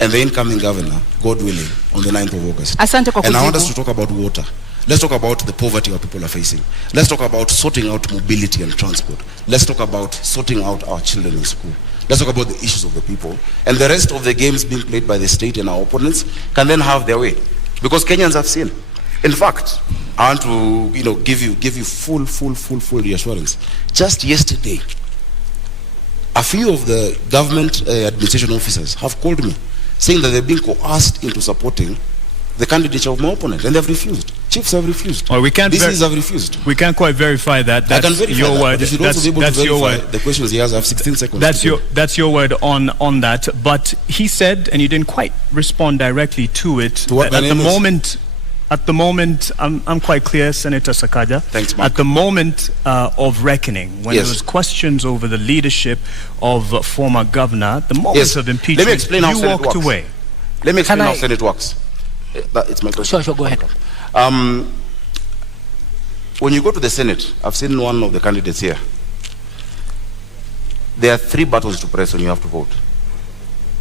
and the incoming governor, God willing, on the 9th of August. Asante kwa kujibu. And I want us to talk about water. Let's talk about the poverty our people are facing. Let's talk about sorting out mobility and transport. Let's talk about sorting out our children in school. Let's talk about the issues of the people. And the rest of the games being played by the state and our opponents can then have their way. Because Kenyans have seen. In fact, I want to give you full reassurance. Just yesterday, a few of the government administration officers have called me saying that they've been coerced into supporting the candidature of my opponent, and they've refused. Chiefs have refused. Well, DCs have refused. We can't quite verify that. That's I can verify your that, word. but you should also be able to verify the questions he has. I have 16 seconds. That's your word on that. But he said, and you didn't quite respond directly to it. To what At the moment, I'm quite clear, Senator Sakaja. Thanks, Mark. At the moment of reckoning, when Yes. there was questions over the leadership of former governor, the moment Yes. of impeachment, Let me explain how you Senate walked works. away. Let me explain how Senate works. It's my question. Sure, go ahead. When you go to the Senate, I've seen one of the candidates here. There are 3 buttons to press when you have to vote.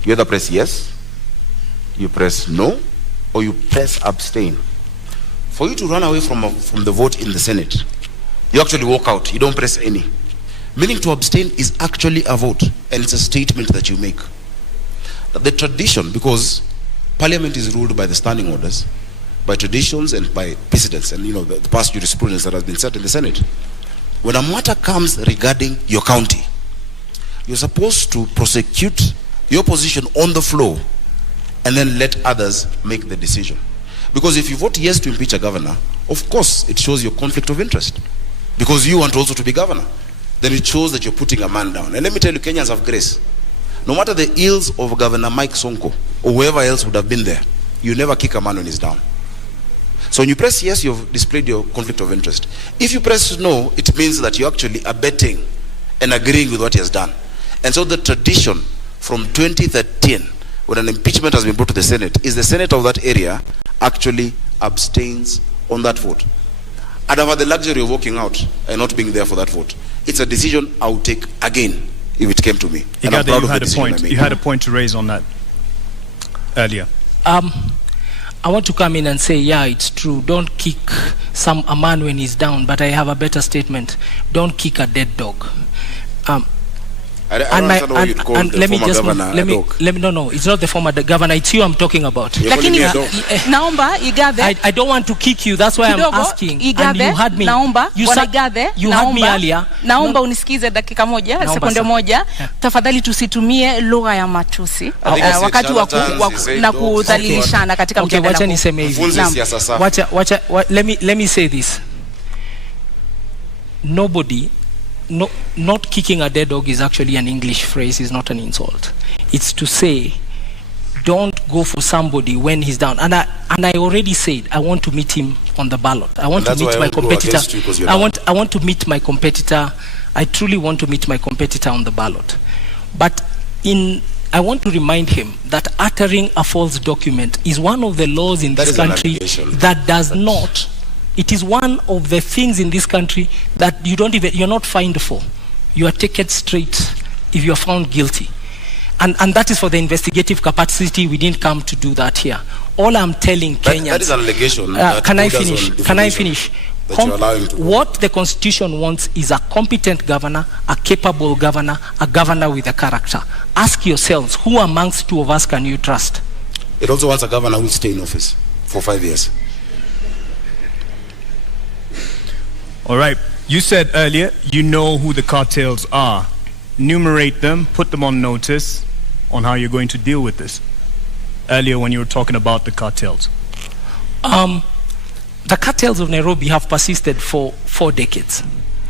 You either press yes, you press no, or you press abstain. For you to run away from the vote in the Senate, you actually walk out. You don't press any. Meaning to abstain is actually a vote, and it's a statement that you make. The tradition, because Parliament is ruled by the standing orders, by traditions and by precedents, and the past jurisprudence that has been set in the Senate. When a matter comes regarding your county, you're supposed to prosecute your position on the floor and then let others make the decision. Because if you vote yes to impeach a governor, of course it shows your conflict of interest. Because you want also to be governor. Then it shows that you're putting a man down. And let me tell you, Kenyans have grace. no matter the ills of Governor Mike Sonko or whoever else would have been there, you never kick a man when he's down. So when you press yes, you've displayed your conflict of interest. If you press no, it means that you're actually abetting and agreeing with what he has done. And so the tradition from 2013, when an impeachment has been brought to the Senate, is the Senate of that area actually abstains on that vote. I'd have had the luxury of walking out and not being there for that vote. It's a decision I would take again if it came to me. And I'm proud of the decision I made. You had a point to raise on that earlier. I want to come in and say, yeah, it's true. Don't kick a man when he's down, but I have a better statement. Don't kick a dead dog. I don't understand why you'd call the former governor a dog. No, it's not the former governor. It's you I'm talking about. You're calling me a dog. Naomba Igathe. I don't want to kick you. That's why I'm asking. Igathe, and you had me. Naomba you had me earlier. Naomba unisikize dakika moja, sekunde moja. Tafadhali tusitumie lugha ya matusi wakati na kudhalilishana katika mjadala. Wacha niseme hivi. Let me say this. Not kicking a dead dog is actually an English phrase, is not an insult. It's to say, don't go for somebody when he's down. And I already said, I want to meet him on the ballot. I want to meet my competitor. I want to meet my competitor. I truly want to meet my competitor on the ballot. But I want to remind him that uttering a false document is one of the laws in this country that does not. It is one of the things in this country that you're not fined for. You are taken straight if you are found guilty. And that is for the investigative capacity. We didn't come to do that here. All I'm telling Kenyans... That is an allegation. Can I finish? What the Constitution wants is a competent governor, a capable governor, a governor with a character. Ask yourselves, who amongst two of us can you trust? It also wants a governor who will stay in office for 5 years. All right. You said earlier you know who the cartels are. Enumerate them, put them on notice on how you're going to deal with this. Earlier when you were talking about the cartels. The cartels of Nairobi have persisted for 4 decades.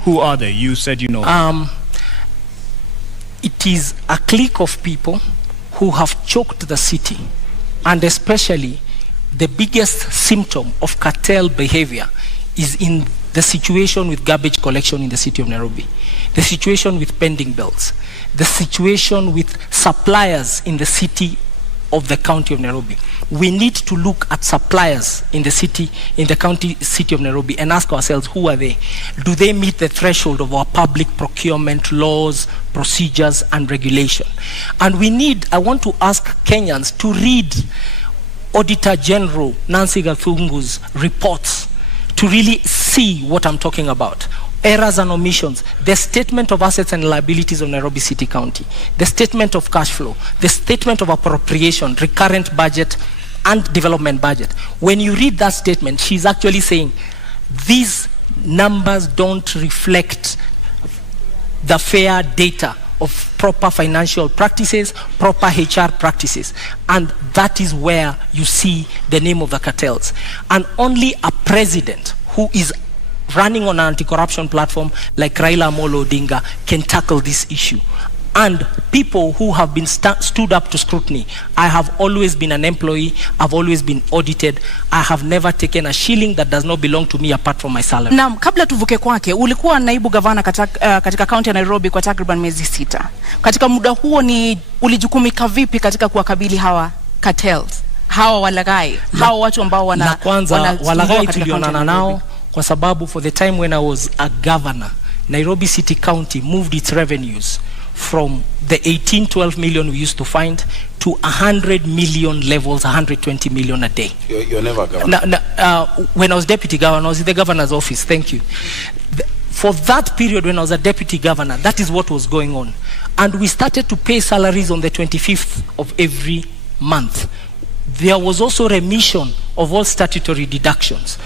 Who are they? You said you know. It is a clique of people who have choked the city, and especially the biggest symptom of cartel behavior is in the situation with garbage collection in the city of Nairobi, the situation with pending bills, the situation with suppliers in the city of the county of Nairobi. We need to look at suppliers in the city, in the city of Nairobi, and ask ourselves, who are they? Do they meet the threshold of our public procurement laws, procedures, and regulation? And I want to ask Kenyans to read Auditor General Nancy Gathungu's reports to really see what I'm talking about. Errors and omissions, the statement of assets and liabilities of Nairobi City County, the statement of cash flow, the statement of appropriation, recurrent budget, and development budget. When you read that statement, she's actually saying these numbers don't reflect the fair data of proper financial practices, proper HR practices. And that is where you see the name of the cartels. And only a president who is running on an anti-corruption platform like Raila Amolo Odinga can tackle this issue. And people who have been stood up to scrutiny. I have always been an employee. I've always been audited. I have never taken a shilling that does not belong to me apart from my salary. Naam, kabla tuvuke kwake, ulikuwa naibu gavana katika kaunti ya Nairobi kwa takriban miezi 6. Katika muda huo ulijukumika vipi katika kuwakabili hawa cartels, hawa walaghai, hawa watu ambao na kwanza walaghai tulionana nao kwa sababu for the time when I was a governor, Nairobi City County moved its revenues from the 18-12 million we used to find to 100 million levels, 120 million a day. You're never a governor. When I was deputy governor, I was in the governor's office. Thank you. For that period when I was a deputy governor, that is what was going on. And we started to pay salaries on the 25th of every month. There was also remission of all statutory deductions.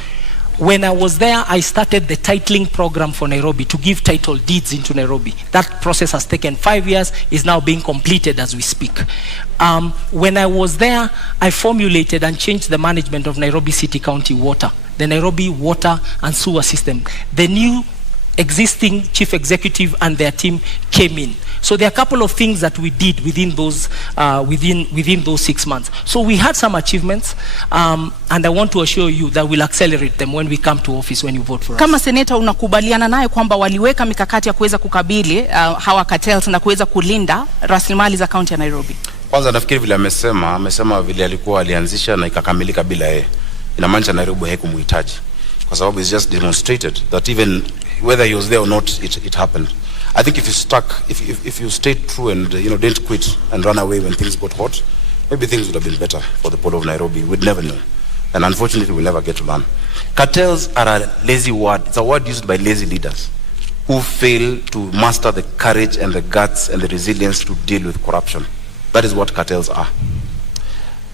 When I was there, I started the titling program for Nairobi to give title deeds into Nairobi. That process has taken 5 years, is now being completed as we speak. When I was there, I formulated and changed the management of Nairobi City County Water, the Nairobi Water and Sewer System. The new existing chief executive and their team came in. So there are a couple of things that we did within those 6 months. So we had some achievements, and I want to assure you that we'll accelerate them when we come to office, when you vote for us. Kama seneta unakubaliana naye kwamba waliweka mikakati ya kuweza kukabili hawa cartels na kuweza kulinda rasilimali za kaunti ya Nairobi? Kwanza nafikiri vile amesema vile alikuwa alianzisha na ikakamilika bila yeye. Inamaanisha Nairobi haikumuhitaji. Kwa sababu it's just demonstrated that even whether he was there or not, it happened. I think if you stayed true and didn't quit and run away when things got hot, maybe things would have been better for the people of Nairobi. We'd never know. And unfortunately, we'll never get to learn. Cartels are a lazy word. It's a word used by lazy leaders who fail to master the courage and the guts and the resilience to deal with corruption. That is what cartels are.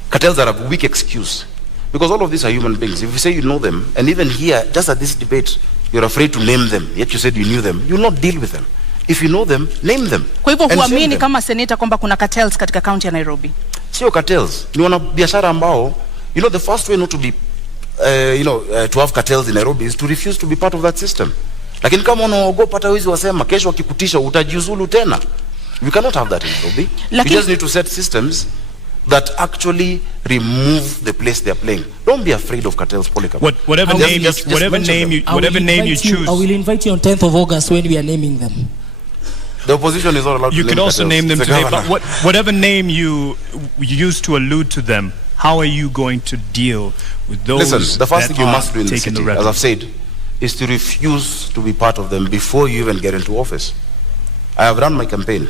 Cartels are a weak excuse. Because all of these are human beings. If you say you know them, and even here, just at this debate, you're afraid to name them, yet you said you knew them, you'll not deal with them. If you know them, name them. Kwa hivyo huamini kama seneta kwamba kuna cartels katika kaunti ya Nairobi? Sio cartels. Ni wana biashara ambao, the first way not to be, to have cartels in Nairobi is to refuse to be part of that system. Lakini kama unaogopa hata wizi wasema, kesho wakikutisha utajiuzulu tena. We cannot have that in Nairobi. We just need to set systems that actually remove the place they are playing. Don't be afraid of cartels, Polycarp. Whatever name you choose. I will invite you on 10th of August when we are naming them. The opposition is not allowed to name You could also name them today, but whatever name you use to allude to them, how are you going to deal with those? Listen, the first thing you must do in the city, as I've said, is to refuse to be part of them before you even get into office. I have run my campaign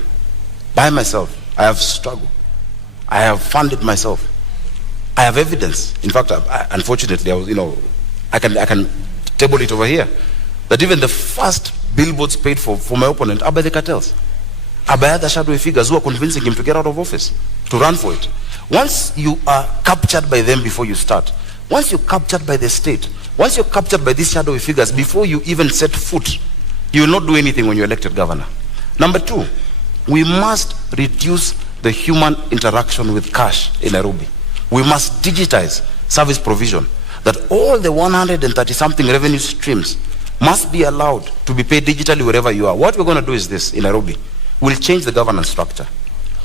by myself. I have struggled. I have funded myself. I have evidence. In fact, unfortunately, I can table it over here, that even the first billboards paid for my opponent are by the cartels, are by other shadowy figures who are convincing him to get out of office, to run for it. Once you are captured by them before you start, once you're captured by the state, once you're captured by these shadowy figures before you even set foot, you will not do anything when you're elected governor. Number two, we must reduce the human interaction with cash in Nairobi. We must digitize service provision, that all the 130-something revenue streams must be allowed to be paid digitally wherever you are. What we're going to do is this in Nairobi. We'll change the governance structure.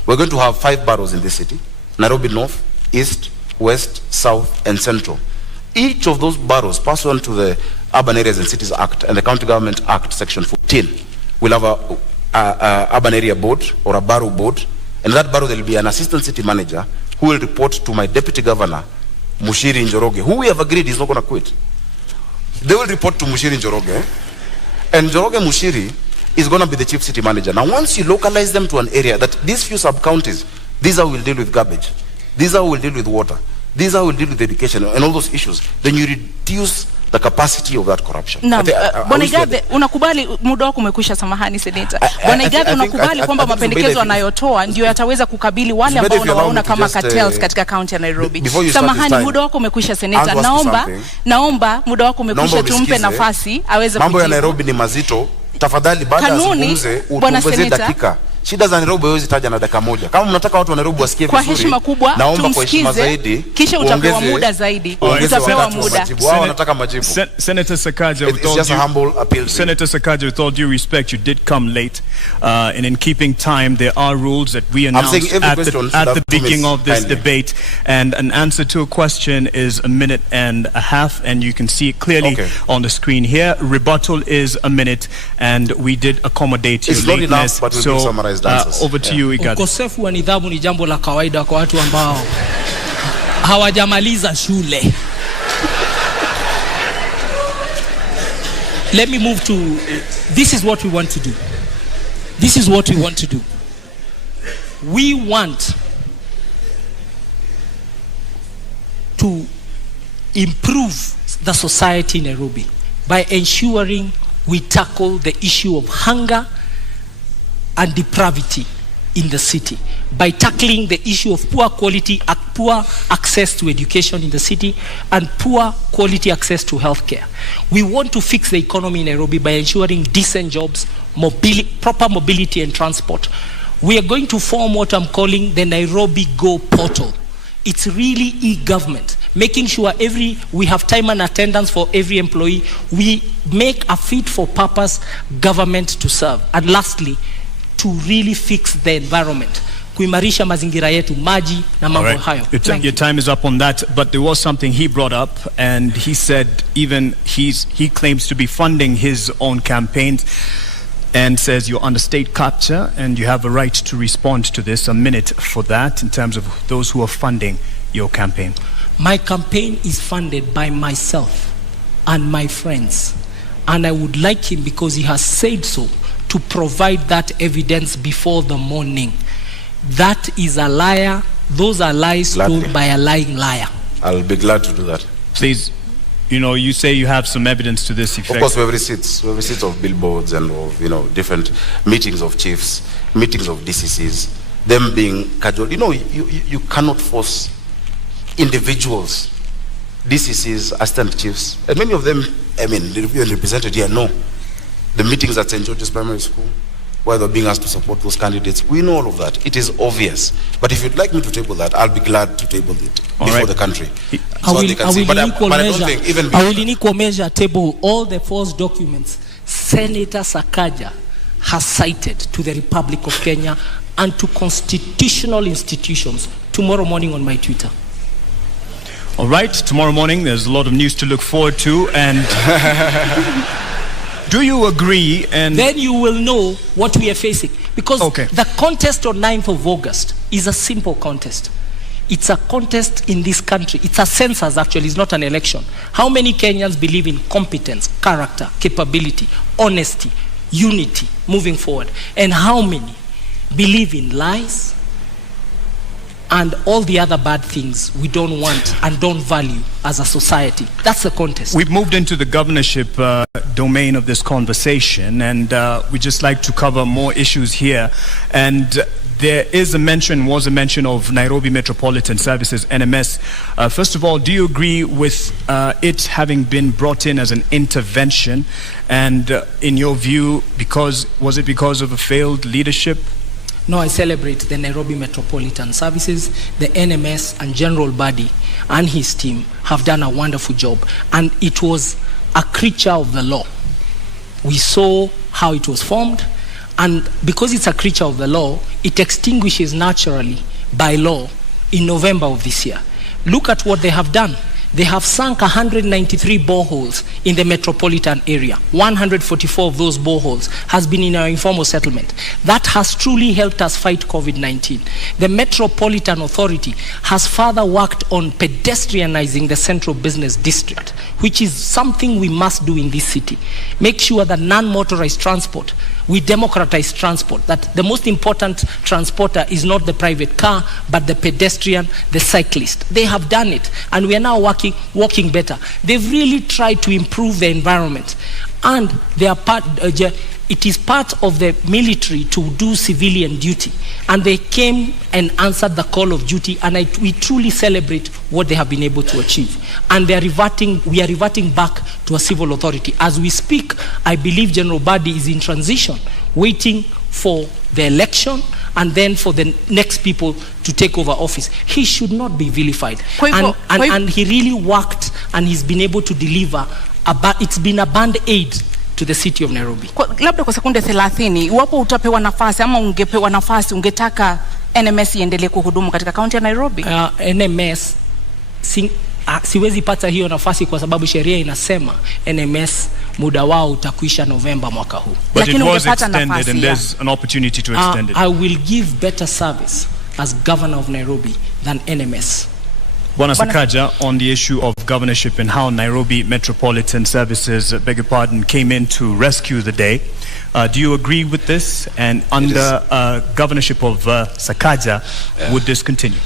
We're going to have 5 boroughs in this city: Nairobi North, East, West, South, and Central. Each of those boroughs, pursuant to the Urban Areas and Cities Act and the County Government Act, Section 14, will have a urban area board or a borough board. And that borough, there will be an assistant city manager who will report to my deputy governor, Mushiri Njoroge, who we have agreed is not going to quit. They will report to Mushiri Njoroge, and Njoroge Mushiri is going to be the chief city manager. Now, once you localize them to an area, that these few sub-counties, these are who will deal with garbage, these are who will deal with water, these are who will deal with education and all those issues, then you reduce the capacity of that corruption. Bwana Igathe, unakubali muda wako umekwisha, samahani seneta. Bwana Igathe, unakubali kwamba mapendekezo anayotoa ndio yataweza kukabili wale ambao unawaona kama cartels katika kaunti ya Nairobi? Samahani, muda wako umekwisha seneta. Naomba muda wako umekwisha, tumpe nafasi aweze kujibu. Mambo ya Nairobi ni mazito. Tafadhali baada ya zungumze utuongezee dakika. Shida za Nairobi huwezi taja na dakika moja. Kama mnataka watu wa Nairobi wasikie vizuri, kwa heshima kubwa, naomba kwa heshima zaidi, kisha utapewa muda zaidi. Utapewa muda. Wao wanataka majibu. Senator Sakaja, with all due respect, you did come late, and in keeping time, there are rules that we announced at the beginning of this debate, and an answer to a question is 1.5 minutes, and you can see it clearly on the screen here. Rebuttal is 1 minute, and we did accommodate your lateness. But we'll summarize. Over to you, Igathe. Ukosefu wa nidhamu ni jambo la kawaida kwa watu ambao hawajamaliza shule. Let me move to this is what we want to do. This is what we want to do. We want to improve the society in Nairobi by ensuring we tackle the issue of hunger and depravity in the city, by tackling the issue of poor access to education in the city and poor quality access to healthcare. We want to fix the economy in Nairobi by ensuring decent jobs, proper mobility and transport. We are going to form what I'm calling the Nairobi Go portal. It's really e-government, making sure we have time and attendance for every employee. We make a fit for purpose government to serve. And lastly, to really fix the environment. Kuimarisha mazingira yetu, maji na mambo hayo. Your time is up on that, but there was something he brought up, and he said even he claims to be funding his own campaigns, and says you're under state capture and you have a right to respond to this. A minute for that in terms of those who are funding your campaign. My campaign is funded by myself and my friends, and I would like him, because he has said so, to provide that evidence before the morning. That is a liar. Those are lies told by a lying liar. I'll be glad to do that. Please, you say you have some evidence to this effect. Of course, we have receipts of billboards and of, different meetings of chiefs, meetings of DCCs, them being casual. You cannot force individuals, DCCs, assistant chiefs, and many of them, they're represented here, no. The meetings at St. George's Primary School, where they're being asked to support those candidates. We know all of that. It is obvious. But if you'd like me to table that, I'll be glad to table it before the country. So they can see. But I don't think even... I will equal measure table all the false documents Senator Sakaja has cited to the Republic of Kenya and to constitutional institutions tomorrow morning on my Twitter. All right, tomorrow morning there's a lot of news to look forward to, and... Do you agree? And then you will know what we are facing. Because the contest on 9th of August is a simple contest. It's a contest in this country. It's a census, actually. It's not an election. How many Kenyans believe in competence, character, capability, honesty, unity, moving forward? And how many believe in lies and all the other bad things we don't want and don't value as a society? That's the contest. We've moved into the governorship domain of this conversation, and we just like to cover more issues here. And there was a mention of Nairobi Metropolitan Services, NMS. First of all, do you agree with it having been brought in as an intervention? And in your view, was it because of a failed leadership? No, I celebrate the Nairobi Metropolitan Services. The NMS and General Badi and his team have done a wonderful job. And it was a creature of the law. We saw how it was formed. And because it's a creature of the law, it extinguishes naturally by law in November of this year. Look at what they have done. They have sunk 193 boreholes in the metropolitan area. 144 of those boreholes has been in our informal settlement. That has truly helped us fight COVID-19. The Metropolitan Authority has further worked on pedestrianizing the central business district, which is something we must do in this city. Make sure that non-motorized transport, we democratize transport, that the most important transporter is not the private car, but the pedestrian, the cyclist. They have done it, and we are now walking better. They've really tried to improve the environment, and they are it is part of the military to do civilian duty, and they came and answered the call of duty, and we truly celebrate what they have been able to achieve. And we are reverting back to a civil authority. As we speak, I believe General Badi is in transition, waiting for the election and then for the next people to take over office. He should not be vilified. And he really worked, and he's been able to deliver. It's been a band-aid to the city of Nairobi. Labda kwa sekunde 30, iwapo utapewa nafasi ama ungepewa nafasi, ungetaka NMS iendelee kuhudumu katika kaunti ya Nairobi? NMS siwezi pata hiyo nafasi kwa sababu sheria inasema NMS muda wao utakuisha Novemba mwaka huu. But it was extended, and there's an opportunity to extend it. I will give better service as governor of Nairobi than NMS. Bwana Sakaja, on the issue of governorship and how Nairobi Metropolitan Services, beg your pardon, came in to rescue the day. Do you agree with this? And under governorship of Sakaja, would this continue?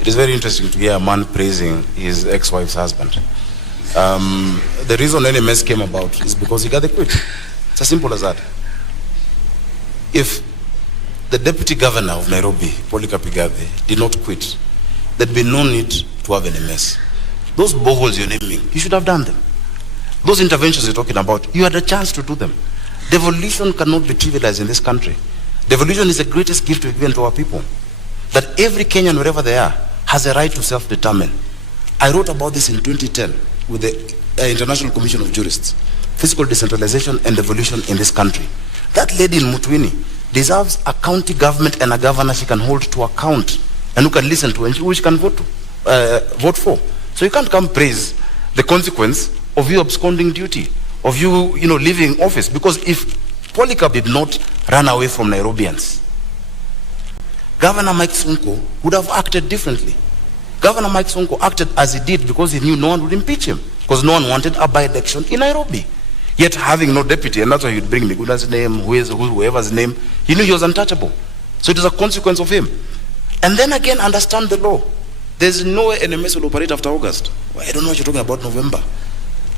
It is very interesting to hear a man praising his ex-wife's husband. The reason NMS came about is because he got the quit. It's as simple as that. If the deputy governor of Nairobi, Polycarp Igathe, did not quit, there'd be no need to have NMS. Those boreholes you're naming, you should have done them. Those interventions you're talking about, you had a chance to do them. Devolution cannot be trivialized in this country. Devolution is the greatest gift we've given to our people. That every Kenyan, wherever they are, has a right to self-determine. I wrote about this in 2010 with the International Commission of Jurists. Physical decentralization and devolution in this country. That lady in Mutwini deserves a county government and a governor she can hold to account and who can listen to and who she can vote for. So you can't come praise the consequence of you absconding duty, of you, leaving office. Because if Polycarp did not run away from Nairobians, Governor Mike Sonko would have acted differently. Governor Mike Sonko acted as he did because he knew no one would impeach him, because no one wanted a by-election in Nairobi. Yet having no deputy, and that's why he'd bring Miguda's name, whoever's name, he knew he was untouchable. So it is a consequence of him. And then again, understand the law. There's no way NMS will operate after August. Well, I don't know what you're talking about November.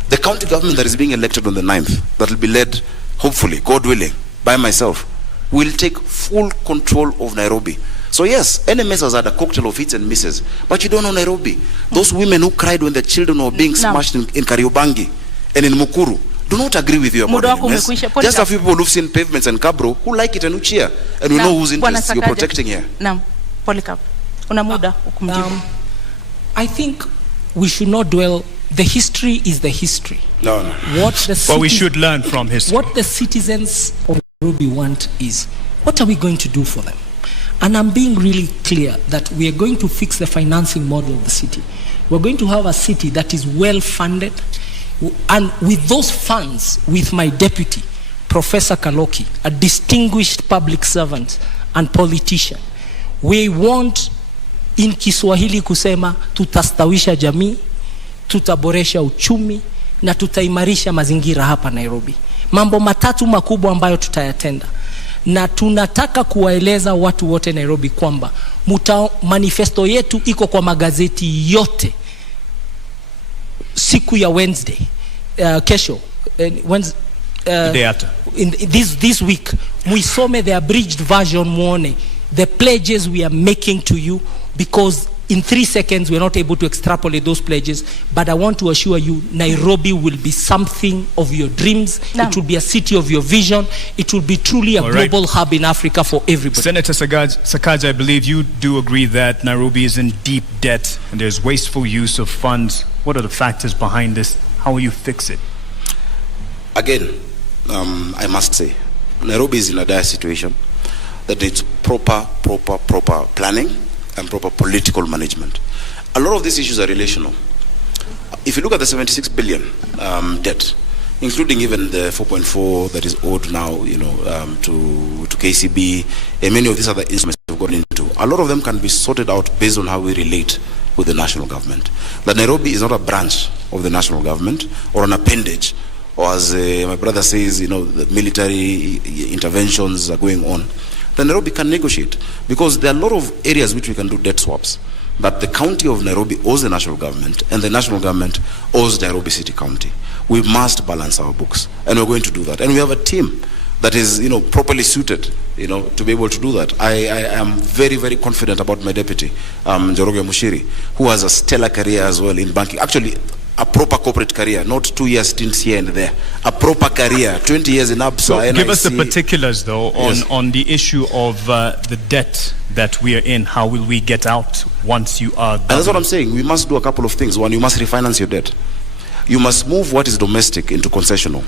The county government that is being elected on the 9th, that will be led, hopefully, God willing, by myself, will take full control of Nairobi. So yes, NMS has had a cocktail of hits and misses, but you don't know Nairobi. Those women who cried when their children were being smashed in Kariobangi and in Mukuru do not agree with you about NMS. Just a few people who've seen pavements and Kabro who like it and who cheer, and we know whose interests you're protecting here. Polycarp, una muda kumjibu. I think we should not dwell. The history is the history. No. But we should learn from history. What the citizens of Nairobi want is, what are we going to do for them? And I'm being really clear that we are going to fix the financing model of the city. We're going to have a city that is well funded, and with those funds, with my deputy, Professor Kaloki, a distinguished public servant and politician, we want, in Kiswahili kusema, tutastawisha jamii, tutaboresha uchumi, na tutaimarisha mazingira hapa Nairobi. Mambo matatu makubwa ambayo tutayatenda. Na tunataka kuwaeleza watu wote Nairobi kwamba manifesto yetu iko kwa magazeti yote siku ya Wednesday, kesho, in this week, muisome the abridged version, muone the pledges we are making to you, because in 3 seconds we are not able to extrapolate those pledges, but I want to assure you Nairobi will be something of your dreams. It will be a city of your vision. It will be truly a global hub in Africa for everybody. Senator Sakaja, I believe you do agree that Nairobi is in deep debt and there's wasteful use of funds. What are the factors behind this? How will you fix it? Again, I must say, Nairobi is in a dire situation that needs proper planning and proper political management. A lot of these issues are relational. If you look at the 76 billion debt, including even the 4.4 that is owed now, to KCB, and many of these other instruments we've gone into, a lot of them can be sorted out based on how we relate with the national government. That Nairobi is not a branch of the national government or an appendage, or as my brother says, the military interventions are going on. Then Nairobi can negotiate, because there are a lot of areas which we can do debt swaps. But the county of Nairobi owes the national government, and the national government owes Nairobi City County. We must balance our books, and we're going to do that. And we have a team that is, properly suited, to be able to do that. I am very, very confident about my deputy, Njoroge Mushiri, who has a stellar career as well in banking. Actually, a proper corporate career, not 2 years stints here and there. A proper career, 20 years in ABSA. So give us the particulars, though, on the issue of the debt that we are in. How will we get out once you are done? And that's what I'm saying. We must do a couple of things. One, you must refinance your debt. You must move what is domestic into concessional.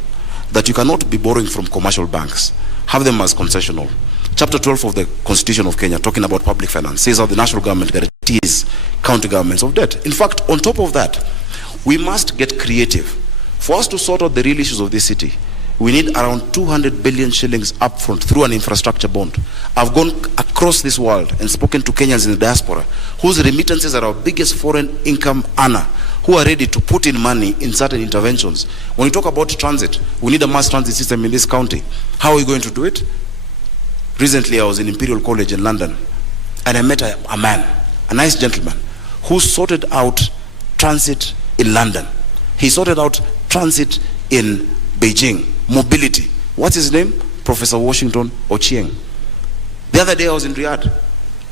That you cannot be borrowing from commercial banks. Have them as concessional. Chapter 12 of the Constitution of Kenya, talking about public finance, says how the national government guarantees county governments of debt. In fact, on top of that, we must get creative. For us to sort out the real issues of this city, we need around 200 billion shillings upfront through an infrastructure bond. I've gone across this world and spoken to Kenyans in the diaspora whose remittances are our biggest foreign income earner, who are ready to put in money in certain interventions. When we talk about transit, we need a mass transit system in this county. How are we going to do it? Recently, I was in Imperial College in London, and I met a man, a nice gentleman, who sorted out transit in London. He sorted out transit in Beijing, mobility. What's his name? Professor Washington Ochieng. The other day I was in Riyadh.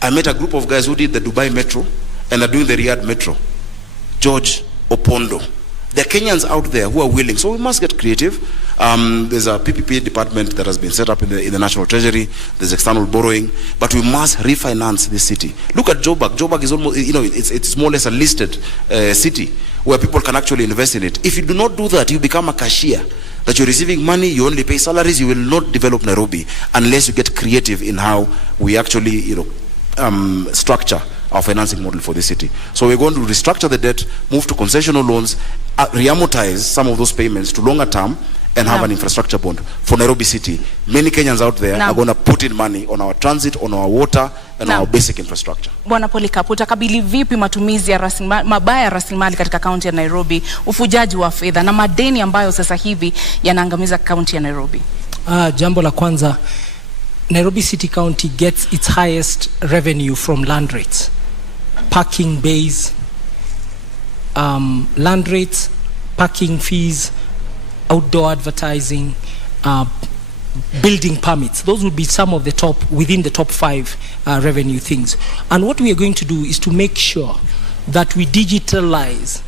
I met a group of guys who did the Dubai Metro and are doing the Riyadh Metro. George Opondo. There are Kenyans out there who are willing. So we must get creative. There's a PPP department that has been set up in the National Treasury. There's external borrowing, but we must refinance this city. Look at Joburg. Joburg is almost, it's more or less a listed city where people can actually invest in it. If you do not do that, you become a cashier. That you're receiving money, you only pay salaries, you will not develop Nairobi unless you get creative in how we actually, structure our financing model for the city. So we're going to restructure the debt, move to concessional loans, re-amortize some of those payments to longer term, and have an infrastructure bond for Nairobi City. Many Kenyans out there are going to put in money on our transit, on our water, and our basic infrastructure. Bwana Polycarp, utakabili vipi matumizi ya mabaya ya rasilimali katika kaunti ya Nairobi, ufujaji wa fedha na madeni ambayo sasa hivi yanaangamiza kaunti ya Nairobi? Jambo la kwanza, Nairobi City County gets its highest revenue from land rates, parking bays, land rates, parking fees, outdoor advertising, building permits. Those will be some of the within the top 5 revenue things. And what we are going to do is to make sure that we digitalize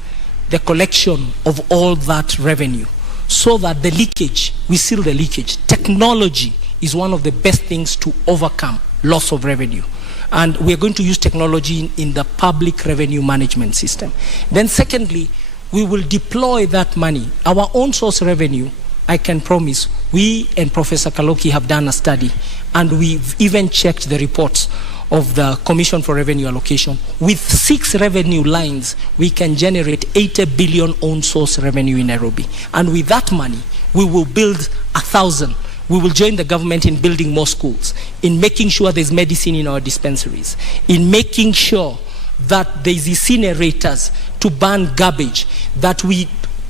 the collection of all that revenue so that the leakage, we seal the leakage. Technology is one of the best things to overcome loss of revenue. And we are going to use technology in the public revenue management system. Then secondly, we will deploy that money. Our own source revenue, I can promise, we and Professor Kaloki have done a study, and we've even checked the reports of the Commission for Revenue Allocation. With 6 revenue lines, we can generate 80 billion own source revenue in Nairobi. And with that money, we will build 1,000. We will join the government in building more schools, in making sure there's medicine in our dispensaries, in making sure that there's incinerators to burn garbage, that we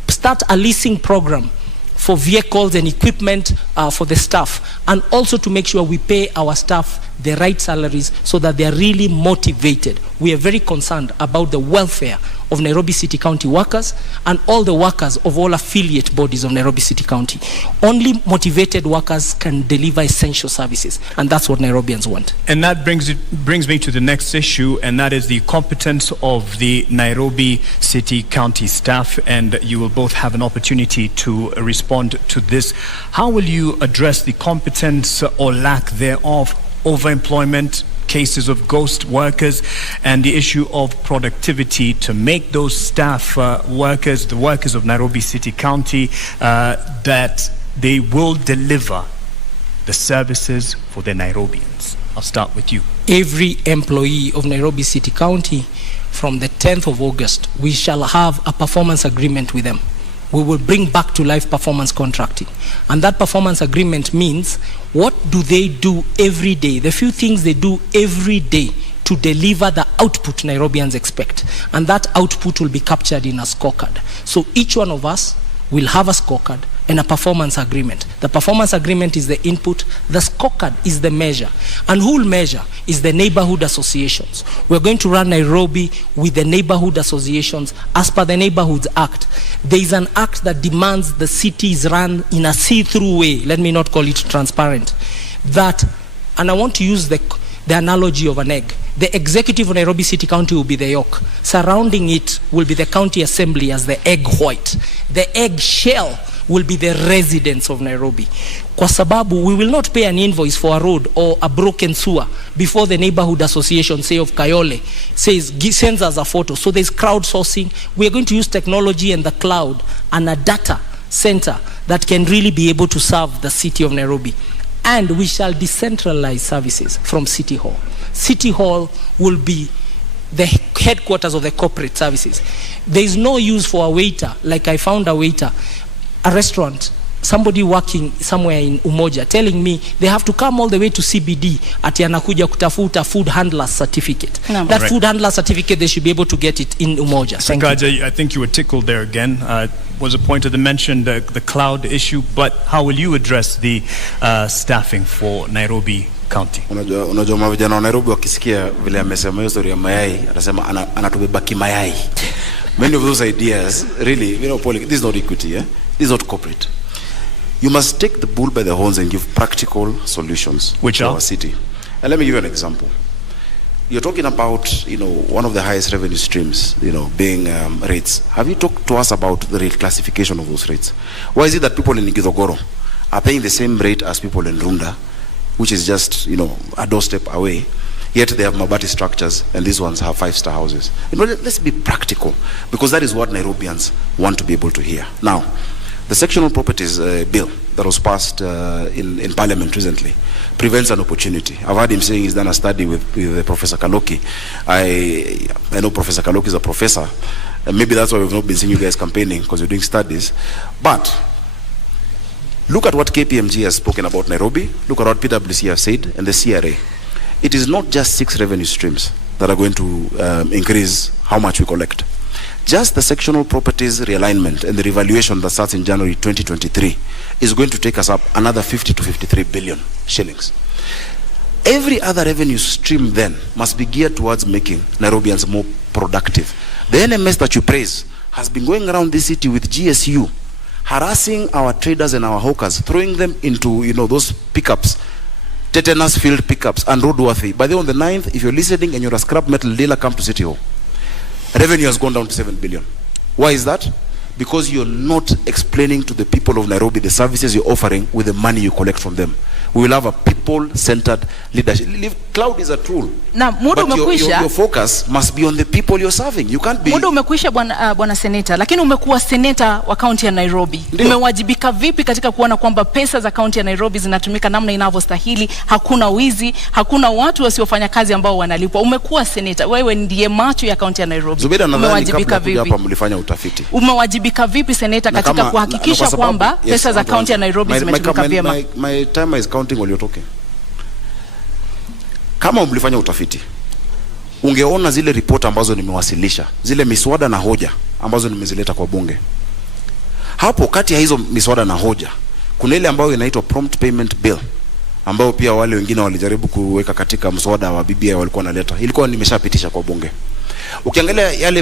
start a leasing program for vehicles and equipment for the staff, and also to make sure we pay our staff the right salaries so that they are really motivated. We are very concerned about the welfare of Nairobi City County workers and all the workers of all affiliate bodies of Nairobi City County. Only motivated workers can deliver essential services, and that's what Nairobians want. And that brings me to the next issue, and that is the competence of the Nairobi City County staff, and you will both have an opportunity to respond to this. How will you address the competence or lack thereof, overemployment, cases of ghost workers, and the issue of productivity to make those staff workers, the workers of Nairobi City County, that they will deliver the services for the Nairobians? I'll start with you. Every employee of Nairobi City County, from the 10th of August, we shall have a performance agreement with them. We will bring back to life performance contracting. And that performance agreement means, what do they do every day? The few things they do every day to deliver the output Nairobians expect. And that output will be captured in a scorecard. So each one of us will have a scorecard and a performance agreement. The performance agreement is the input, the scorecard is the measure. And who will measure is the neighborhood associations. We're going to run Nairobi with the neighborhood associations as per the Neighborhoods Act. There is an act that demands the city is run in a see-through way, let me not call it transparent, that, and I want to use the analogy of an egg. The executive of Nairobi City County will be the yolk. Surrounding it will be the county assembly as the egg white. The egg shell will be the residents of Nairobi. Kwa sababu, we will not pay an invoice for a road or a broken sewer before the neighborhood association, say of Kayole, sends us a photo. So there's crowdsourcing. We are going to use technology and the cloud and a data center that can really be able to serve the city of Nairobi. And we shall decentralize services from City Hall. City Hall will be the headquarters of the corporate services. There is no use for a waiter, like I found a waiter, a restaurant, somebody working somewhere in Umoja, telling me they have to come all the way to CBD ati anakuja kutafuta food handler certificate. No. That food handler certificate, they should be able to get it in Umoja. Sakaja, I think you were tickled there again. Was a point of the mention, the cloud issue, but how will you address the staffing for Nairobi County? Unajua mavijana wa Nairobi wakisikia vile amesema hiyo story ya mayai, atasema anatubeba kimayai. Many of those ideas, really, this is not equity, this is not corporate. You must take the bull by the horns and give practical solutions to our city. And let me give you an example. you're talking about, one of the highest revenue streams, being rates. Have you talked to us about the rate classification of those rates? Why is it that people in Githogoro are paying the same rate as people in Runda, which is just, a doorstep away, yet they have Mabati structures and these ones have 5-star houses? Let's be practical, because that is what Nairobians want to be able to hear. Now, the sectional properties bill that was passed in Parliament recently prevents an opportunity. I've heard him saying he's done a study with Professor Kaloki. I know Professor Kaloki is a professor, and maybe that's why we've not been seeing you guys campaigning, because you're doing studies. But look at what KPMG has spoken about Nairobi. Look at what PwC has said, and the CRA. It is not just 6 revenue streams that are going to increase how much we collect. Just the sectional properties realignment and the revaluation that starts in January 2023 is going to take us up another 50 to 53 billion shillings. Every other revenue stream then must be geared towards making Nairobians more productive. The NMS that you praise has been going around this city with GSU, harassing our traders and our hawkers, throwing them into, those pickups, tetanus field pickups and roadworthy. By the way, on the 9th, if you're listening and you're a scrap metal dealer, come to City Hall. Revenue has gone down to 7 billion. Why is that? Because you're not explaining to the people of Nairobi the services you're offering with the money you collect from them. We will have a people-centered leadership. Cloud is a tool. Na muda umekwisha. Your focus must be on the people you're serving. You can't be. Muda umekwisha bwana seneta, lakini umekuwa seneta wa kaunti ya Nairobi. Umewajibika vipi katika kuona kwamba pesa za kaunti ya Nairobi zinatumika namna inavyostahili? Hakuna wizi, hakuna watu wasiofanya kazi ambao wanalipwa. Umekuwa seneta, wewe ndiye macho ya kaunti ya Nairobi. Zubeda, umewajibika vipi? Hapa mlifanya utafiti. Umewajibika vipi seneta katika kuhakikisha kwamba pesa za kaunti ya Nairobi zimetumika vyema? My time is counting while you're talking. Kama mlifanya utafiti, ungeona zile ripoti ambazo nimewasilisha, zile miswada na hoja ambazo nimezileta kwa bunge. Hapo kati ya hizo miswada na hoja, kuna ile ambayo inaitwa prompt payment bill, ambayo pia wale wengine walijaribu kuweka katika mswada wa BBI walikuwa wanaleta. Ilikuwa nimeshapitisha kwa bunge. Ukiangalia yale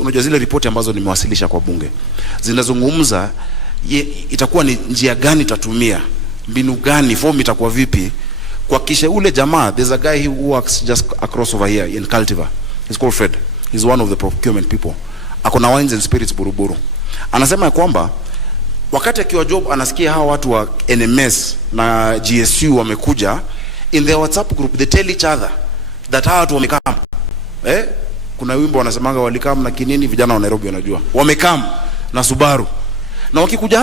unajua zile ripoti ambazo nimewasilisha kwa bunge, zinazungumza itakuwa ni njia gani tatumia, mbinu gani, form itakuwa vipi kwa kisha ule jamaa. There's a guy who works just across over here in Cultivar. He's called Fred. He's one of the procurement people. Akona wines and spirits Buruburu. Anasema ya kwamba wakati akiwa job anasikia hawa watu wa NMS na GSU wamekuja, in their WhatsApp group they tell each other that hawa watu wamekam. Kuna wimbo wanasemanga walikam na kinini, vijana wa Nairobi wanajua. Wamekam na Subaru. Na wakikuja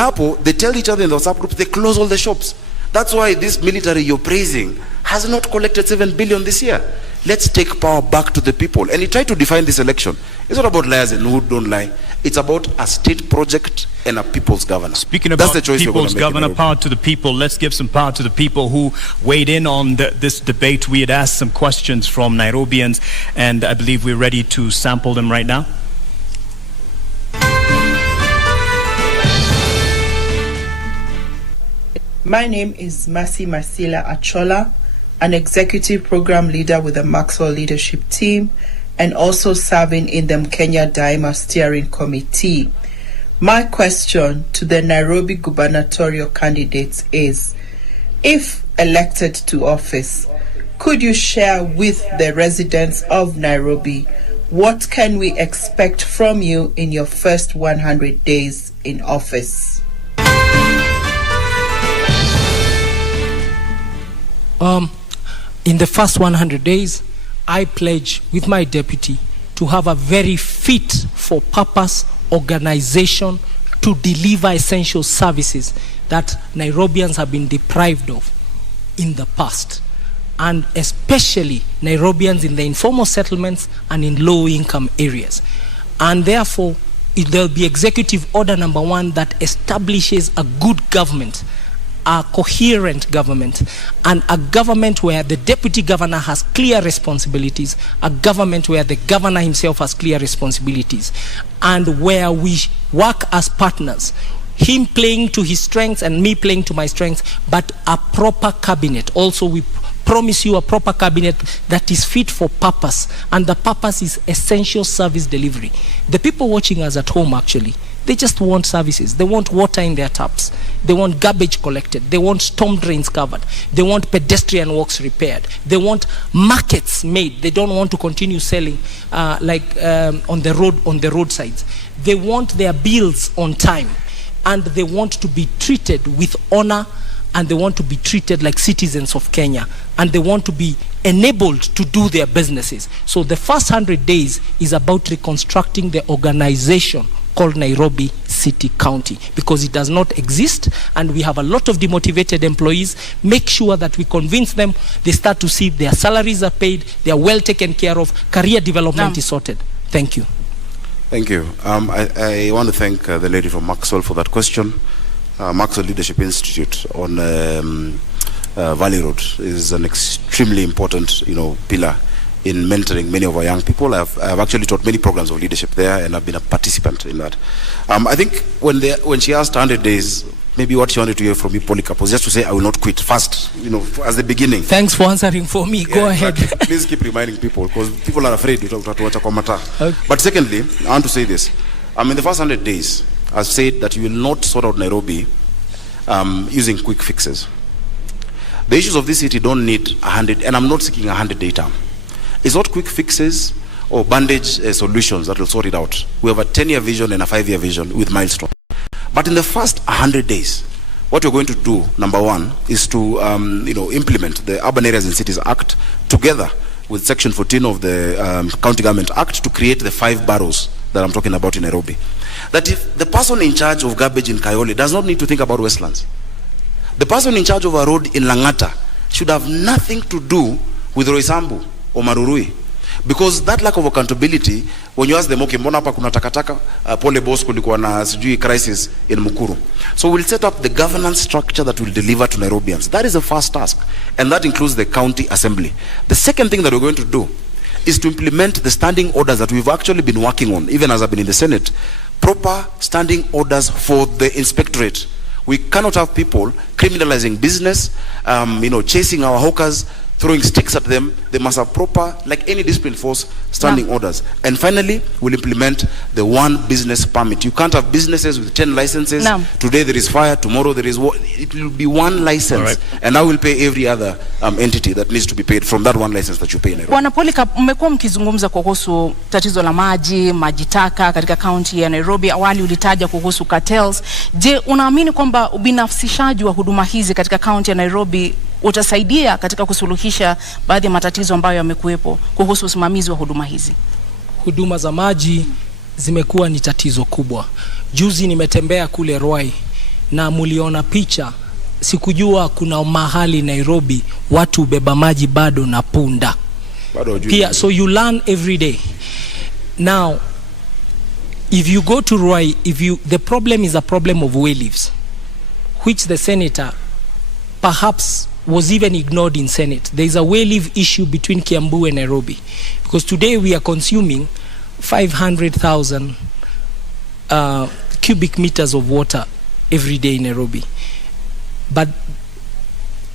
hapo they tell each other in the WhatsApp group, they close all the shops. That's why this military you're praising has not collected 7 billion this year. Let's take power back to the people. And he tried to define this election. It's not about liars and who don't lie. It's about a state project and a people's governor. Speaking about people's governor, power to the people, let's give some power to the people who weighed in on this debate. We had asked some questions from Nairobians, and I believe we're ready to sample them right now. My name is Masi Masila Achola, an executive program leader with the Maxwell Leadership Team and also serving in the Kenya Daima Steering Committee. My question to the Nairobi gubernatorial candidates is, if elected to office, could you share with the residents of Nairobi what can we expect from you in your first 100 days in office? In the first 100 days, I pledge with my deputy to have a very fit for purpose organization to deliver essential services that Nairobians have been deprived of in the past, and especially Nairobians in the informal settlements and in low-income areas. And therefore, there will be Executive Order number 1 that establishes a good government, a coherent government, and a government where the deputy governor has clear responsibilities, a government where the governor himself has clear responsibilities, and where we work as partners, him playing to his strengths and me playing to my strengths, but a proper cabinet. Also, we promise you a proper cabinet that is fit for purpose, and the purpose is essential service delivery. The people watching us at home, actually, They just want services. They want water in their taps. They want garbage collected. They want storm drains covered. They want pedestrian walks repaired. They want markets made. They don't want to continue selling on the roadsides. They want their bills on time, and they want to be treated with honor, and they want to be treated like citizens of Kenya, and they want to be enabled to do their businesses. So the first 100 days is about reconstructing the organization called Nairobi City County, because it does not exist, and we have a lot of demotivated employees. Make sure that we convince them, they start to see their salaries are paid, they are well taken care of, career development is sorted. Thank you. Thank you. I want to thank the lady from Maxwell for that question. Maxwell Leadership Institute on Valley Road is an extremely important, pillar in mentoring many of our young people. I've actually taught many programs of leadership there, and I've been a participant in that. I think when she asked 100 days, maybe what she wanted to hear from me, Polycarp, was just to say, I will not quit first, as the beginning. Thanks for answering for me. Go ahead. Exactly. Please keep reminding people, because people are afraid to okay. But secondly, I want to say this. In the first 100 days, I've said that you will not sort out Nairobi using quick fixes. The issues of this city don't need 100, and I'm not seeking a 100-day term. It's not quick fixes or bandage solutions that will sort it out. We have a 10-year vision and a 5-year vision with milestones. But in the first 100 days, what we're going to do, number one, is to implement the Urban Areas and Cities Act together with Section 14 of the County Government Act to create the 5 boroughs that I'm talking about in Nairobi. That if the person in charge of garbage in Kayole does not need to think about Westlands, the person in charge of a road in Langata should have nothing to do with Roysambu or Marurui. Because that lack of accountability, when you ask them, okay, mbona hapa kuna takataka, pole boss kulikuwa na sijui crisis in Mukuru. So we'll set up the governance structure that will deliver to Nairobians. That is the first task, and that includes the county assembly. The second thing that we're going to do is to implement the standing orders that we've actually been working on, even as I've been in the Senate, proper standing orders for the inspectorate. We cannot have people criminalizing business, chasing our hawkers, throwing sticks at them. They must have proper, like any discipline force, standing orders. And finally, we'll implement the one business permit. You can't have businesses with 10 licenses. Today there is fire, tomorrow there is water. It will be one license. Right. And I will pay every other entity that needs to be paid from that one license that you pay. Bwana Polycarp, mmekuwa mkizungumza kuhusu tatizo la maji taka katika kaunti ya Nairobi. Awali ulitaja kuhusu cartels. Je, unaamini kwamba ubinafsishaji wa huduma hizi katika kaunti ya Nairobi utasaidia katika kusuluhisha baadhi ya matatizo ambayo yamekuwepo kuhusu usimamizi wa huduma hizi? Huduma za maji zimekuwa ni tatizo kubwa. Juzi nimetembea kule Ruai na muliona picha. Sikujua kuna mahali Nairobi watu beba maji bado na punda. Pia, so you learn every day. Now, if you go to Ruai, the problem is a problem of way leaves, which the senator perhaps was even ignored in Senate. There is a way leave issue between Kiambu and Nairobi, because today we are consuming 500,000 cubic meters of water every day in Nairobi. But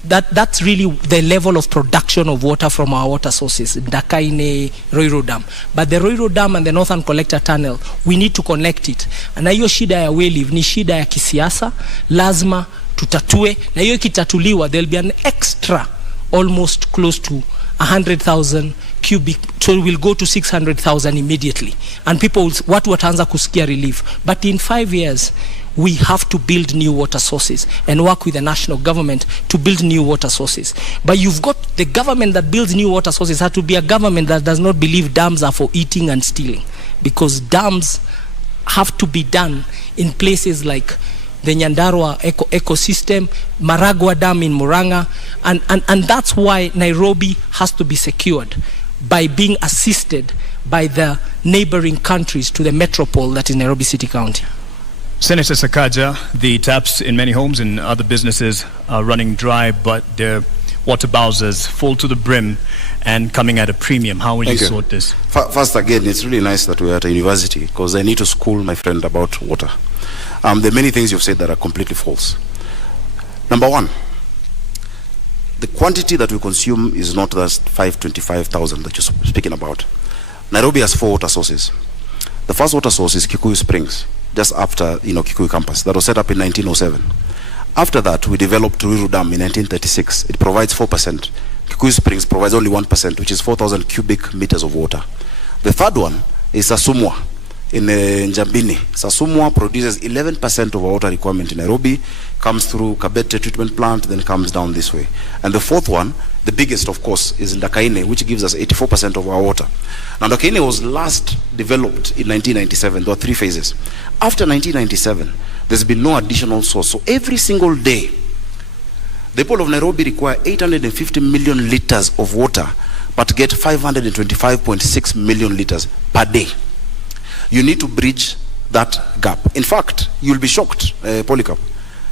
that's really the level of production of water from our water sources, Dakaine, Roiro Dam. But the Roiro Dam and the Northern Collector Tunnel, we need to connect it. Na hiyo shida ya way leave ni shida ya kisiasa, lazima tutatue, na hiyo kitatuliwa, there'll be an extra almost close to 100,000 cubic, so we'll go to 600,000 immediately, and people watu wataanza kusikia relief. But in 5 years we have to build new water sources and work with the national government to build new water sources. But you've got the government that builds new water sources has to be a government that does not believe dams are for eating and stealing, because dams have to be done in places like the Nyandarua ecosystem, Maragua Dam in Murang'a, and that's why Nairobi has to be secured by being assisted by the neighboring countries to the metropole that is Nairobi City County. Senator Sakaja, the taps in many homes and other businesses are running dry, but their water bowsers full to the brim and coming at a premium. How will you sort this? First, again, it's really nice that we're at a university, because I need to school my friend about water. There are many things you've said that are completely false. Number one, the quantity that we consume is not that 525,000 that you're speaking about. Nairobi has 4 water sources. The first water source is Kikuyu Springs. just after, Kikuyu campus. That was set up in 1907. After that, we developed Ruiru Dam in 1936. It provides 4%. Kikuyu Springs provides only 1%, which is 4,000 cubic meters of water. The third one is Sasumwa in Njambini. Sasumwa produces 11% of our water requirement in Nairobi, comes through Kabete treatment plant, then comes down this way. And the fourth one, the biggest of course, is Ndakaine, which gives us 84% of our water. Now Ndakaine was last developed in 1997. There were 3 phases. After 1997, there's been no additional source. So every single day, the people of Nairobi require 850 million liters of water, but get 525.6 million liters per day. You need to bridge that gap. In fact, you'll be shocked, Polycarp.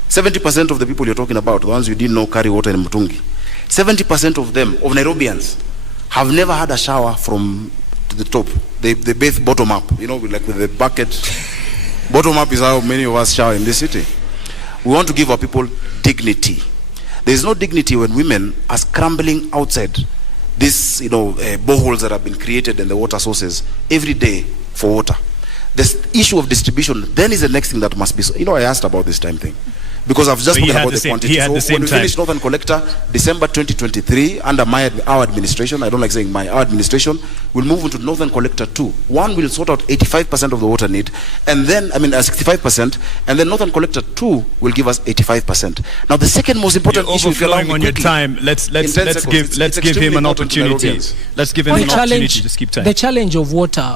70% of the people you're talking about, the ones you didn't know carry water in Mutungi, 70% of them, of Nairobians, have never had a shower from the top. They bathe bottom up, like with the bucket. Bottom up is how many of us shower in this city. We want to give our people dignity. There is no dignity when women are scrambling outside these, boreholes that have been created and the water sources every day for water. The issue of distribution then is the next thing that must be. I asked about this time thing because I've just spoken about the quantity. So when we finish Northern Collector, December 2023, under our administration, I don't like saying our administration, we'll move into Northern Collector 2. One will sort out 85% of the water need, and then 65%, and then Northern Collector 2 will give us 85%. Now the second most important issue, if you allow me on quickly, your time, let's give him an opportunity. Let's give him an opportunity. Just keep time. The challenge of water.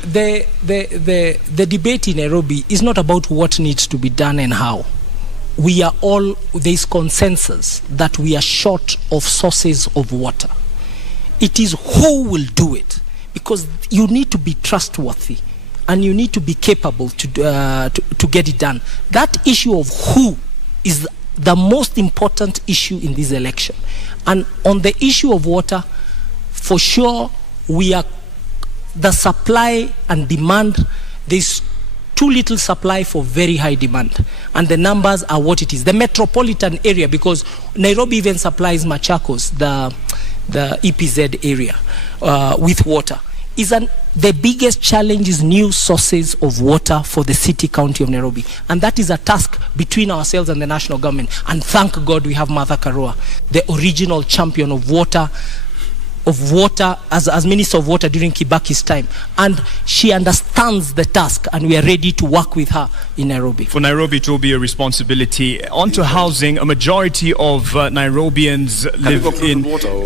The debate in Nairobi is not about what needs to be done and how. There's consensus that we are short of sources of water. It is who will do it, because you need to be trustworthy and you need to be capable to get it done. That issue of who is the most important issue in this election. And on the issue of water, for sure, the supply and demand, there's too little supply for very high demand, and the numbers are what it is. The metropolitan area, because Nairobi even supplies Machakos, the EPZ area, with water, the biggest challenge is new sources of water for the city county of Nairobi, and that is a task between ourselves and the national government. And thank God we have Martha Karua, the original champion of water as Minister of Water during Kibaki's time, and she understands the task, and we are ready to work with her in Nairobi. For Nairobi, it will be a responsibility. On to housing, a majority of Nairobians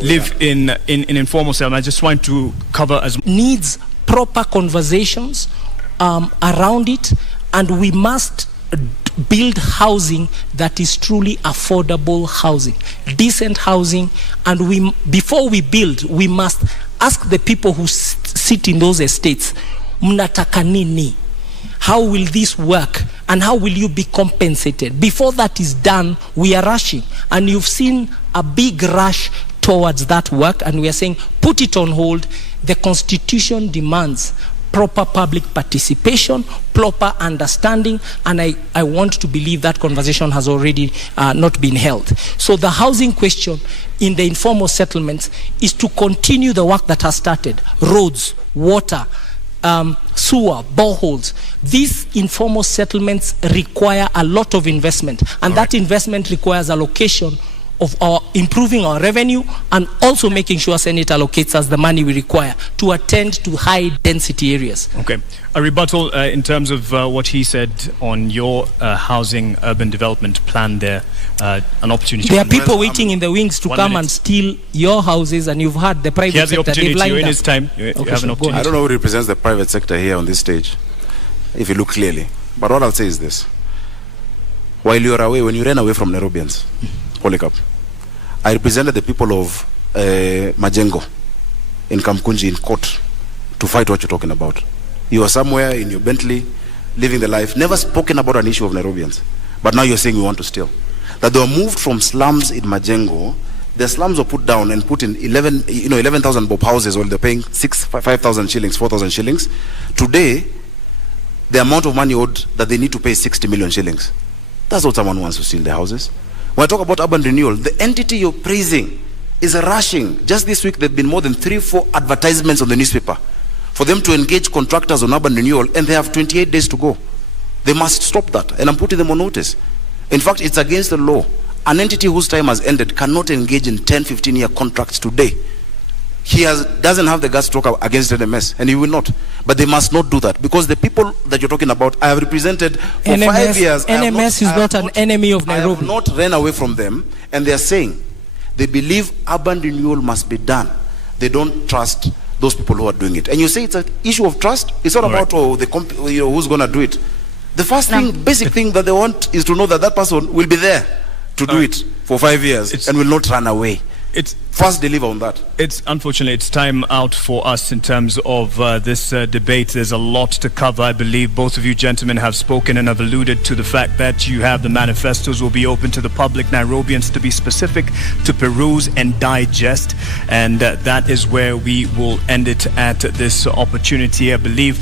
live in informal settlement. I just want to cover as needs proper conversations around it, and we must build housing that is truly affordable housing, decent housing. And before we build, we must ask the people who sit in those estates, mnataka nini? How will this work, and how will you be compensated? Before that is done, we are rushing, and you've seen a big rush towards that work, and we are saying put it on hold. The Constitution demands proper public participation, proper understanding, and I want to believe that conversation has already not been held. So the housing question in the informal settlements is to continue the work that has started. Roads, water, sewer, boreholes. These informal settlements require a lot of investment, and that investment requires allocation of improving our revenue, and also making sure Senate allocates us the money we require to attend to high density areas. Okay. A rebuttal in terms of what he said on your housing urban development plan there, an opportunity. There are people waiting in the wings to come and steal your houses, and you've had the private sector. They've lined up. In his time, you have an opportunity. I don't know who represents the private sector here on this stage, if you look clearly. But what I'll say is this. While you're away, when you ran away from Nairobians, Polycarp, I represented the people of Majengo in Kamkunji in court to fight what you're talking about. You are somewhere in your Bentley, living the life, never spoken about an issue of Nairobians. But now you're saying you want to steal. That they were moved from slums in Majengo, the slums were put down and put in 11,000 bob houses, while they're paying 5,000 shillings, 4,000 shillings. Today, the amount of money owed that they need to pay 60 million shillings. That's what someone wants to steal the houses. When I talk about urban renewal, the entity you're praising is rushing. Just this week, there have been more than 3-4 advertisements on the newspaper for them to engage contractors on urban renewal, and they have 28 days to go. They must stop that, and I'm putting them on notice. In fact, it's against the law. An entity whose time has ended cannot engage in 10, 15-year contracts today. He doesn't have the guts to talk against NMS, and he will not. But they must not do that, because the people that you're talking about, I have represented for NMS, 5 years. NMS is not an enemy of Nairobi. I have not ran away from them, and they are saying they believe urban renewal must be done. They don't trust those people who are doing it. And you say it's an issue of trust? It's not about who's going to do it. The first thing, basic thing that they want is to know that that person will be there to do it for 5 years and will not run away. It's first deliver on that. It's unfortunately it's time out for us in terms of this debate. There's a lot to cover. I believe both of you gentlemen have spoken and have alluded to the fact that you have the manifestos will be open to the public, Nairobians to be specific, to peruse and digest, and that is where we will end it at this opportunity. I believe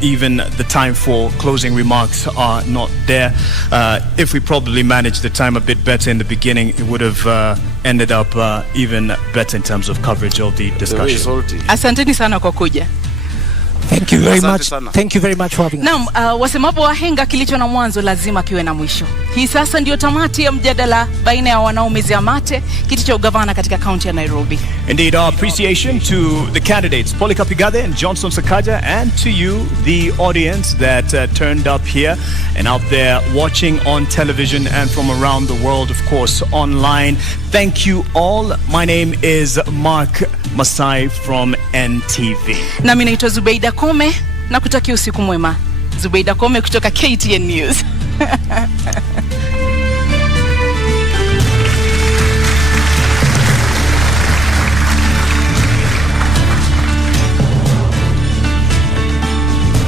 even the time for closing remarks are not there. If we probably managed the time a bit better in the beginning, it would have ended up even better in terms of coverage of the discussion. Asanteni sana kwa kuja. Thank you very much. Thank you very much for having us. Naam, wasemapo wahenga kilicho na mwanzo lazima kiwe na mwisho. Hii sasa ndio tamati ya mjadala baina ya wanaomezea mate kiti cha ugavana katika kaunti ya Nairobi. Indeed, our appreciation to the candidates, Polycarp Igathe and Johnson Sakaja, and to you, the audience that turned up here and out there watching on television and from around the world, of course, online. Thank you all. My name is Mark Masai from NTV. Na mimi naitwa Zubeida Kome na kutakia usiku mwema. Zubeida Kome kutoka KTN News.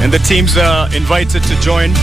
And the teams are invited to join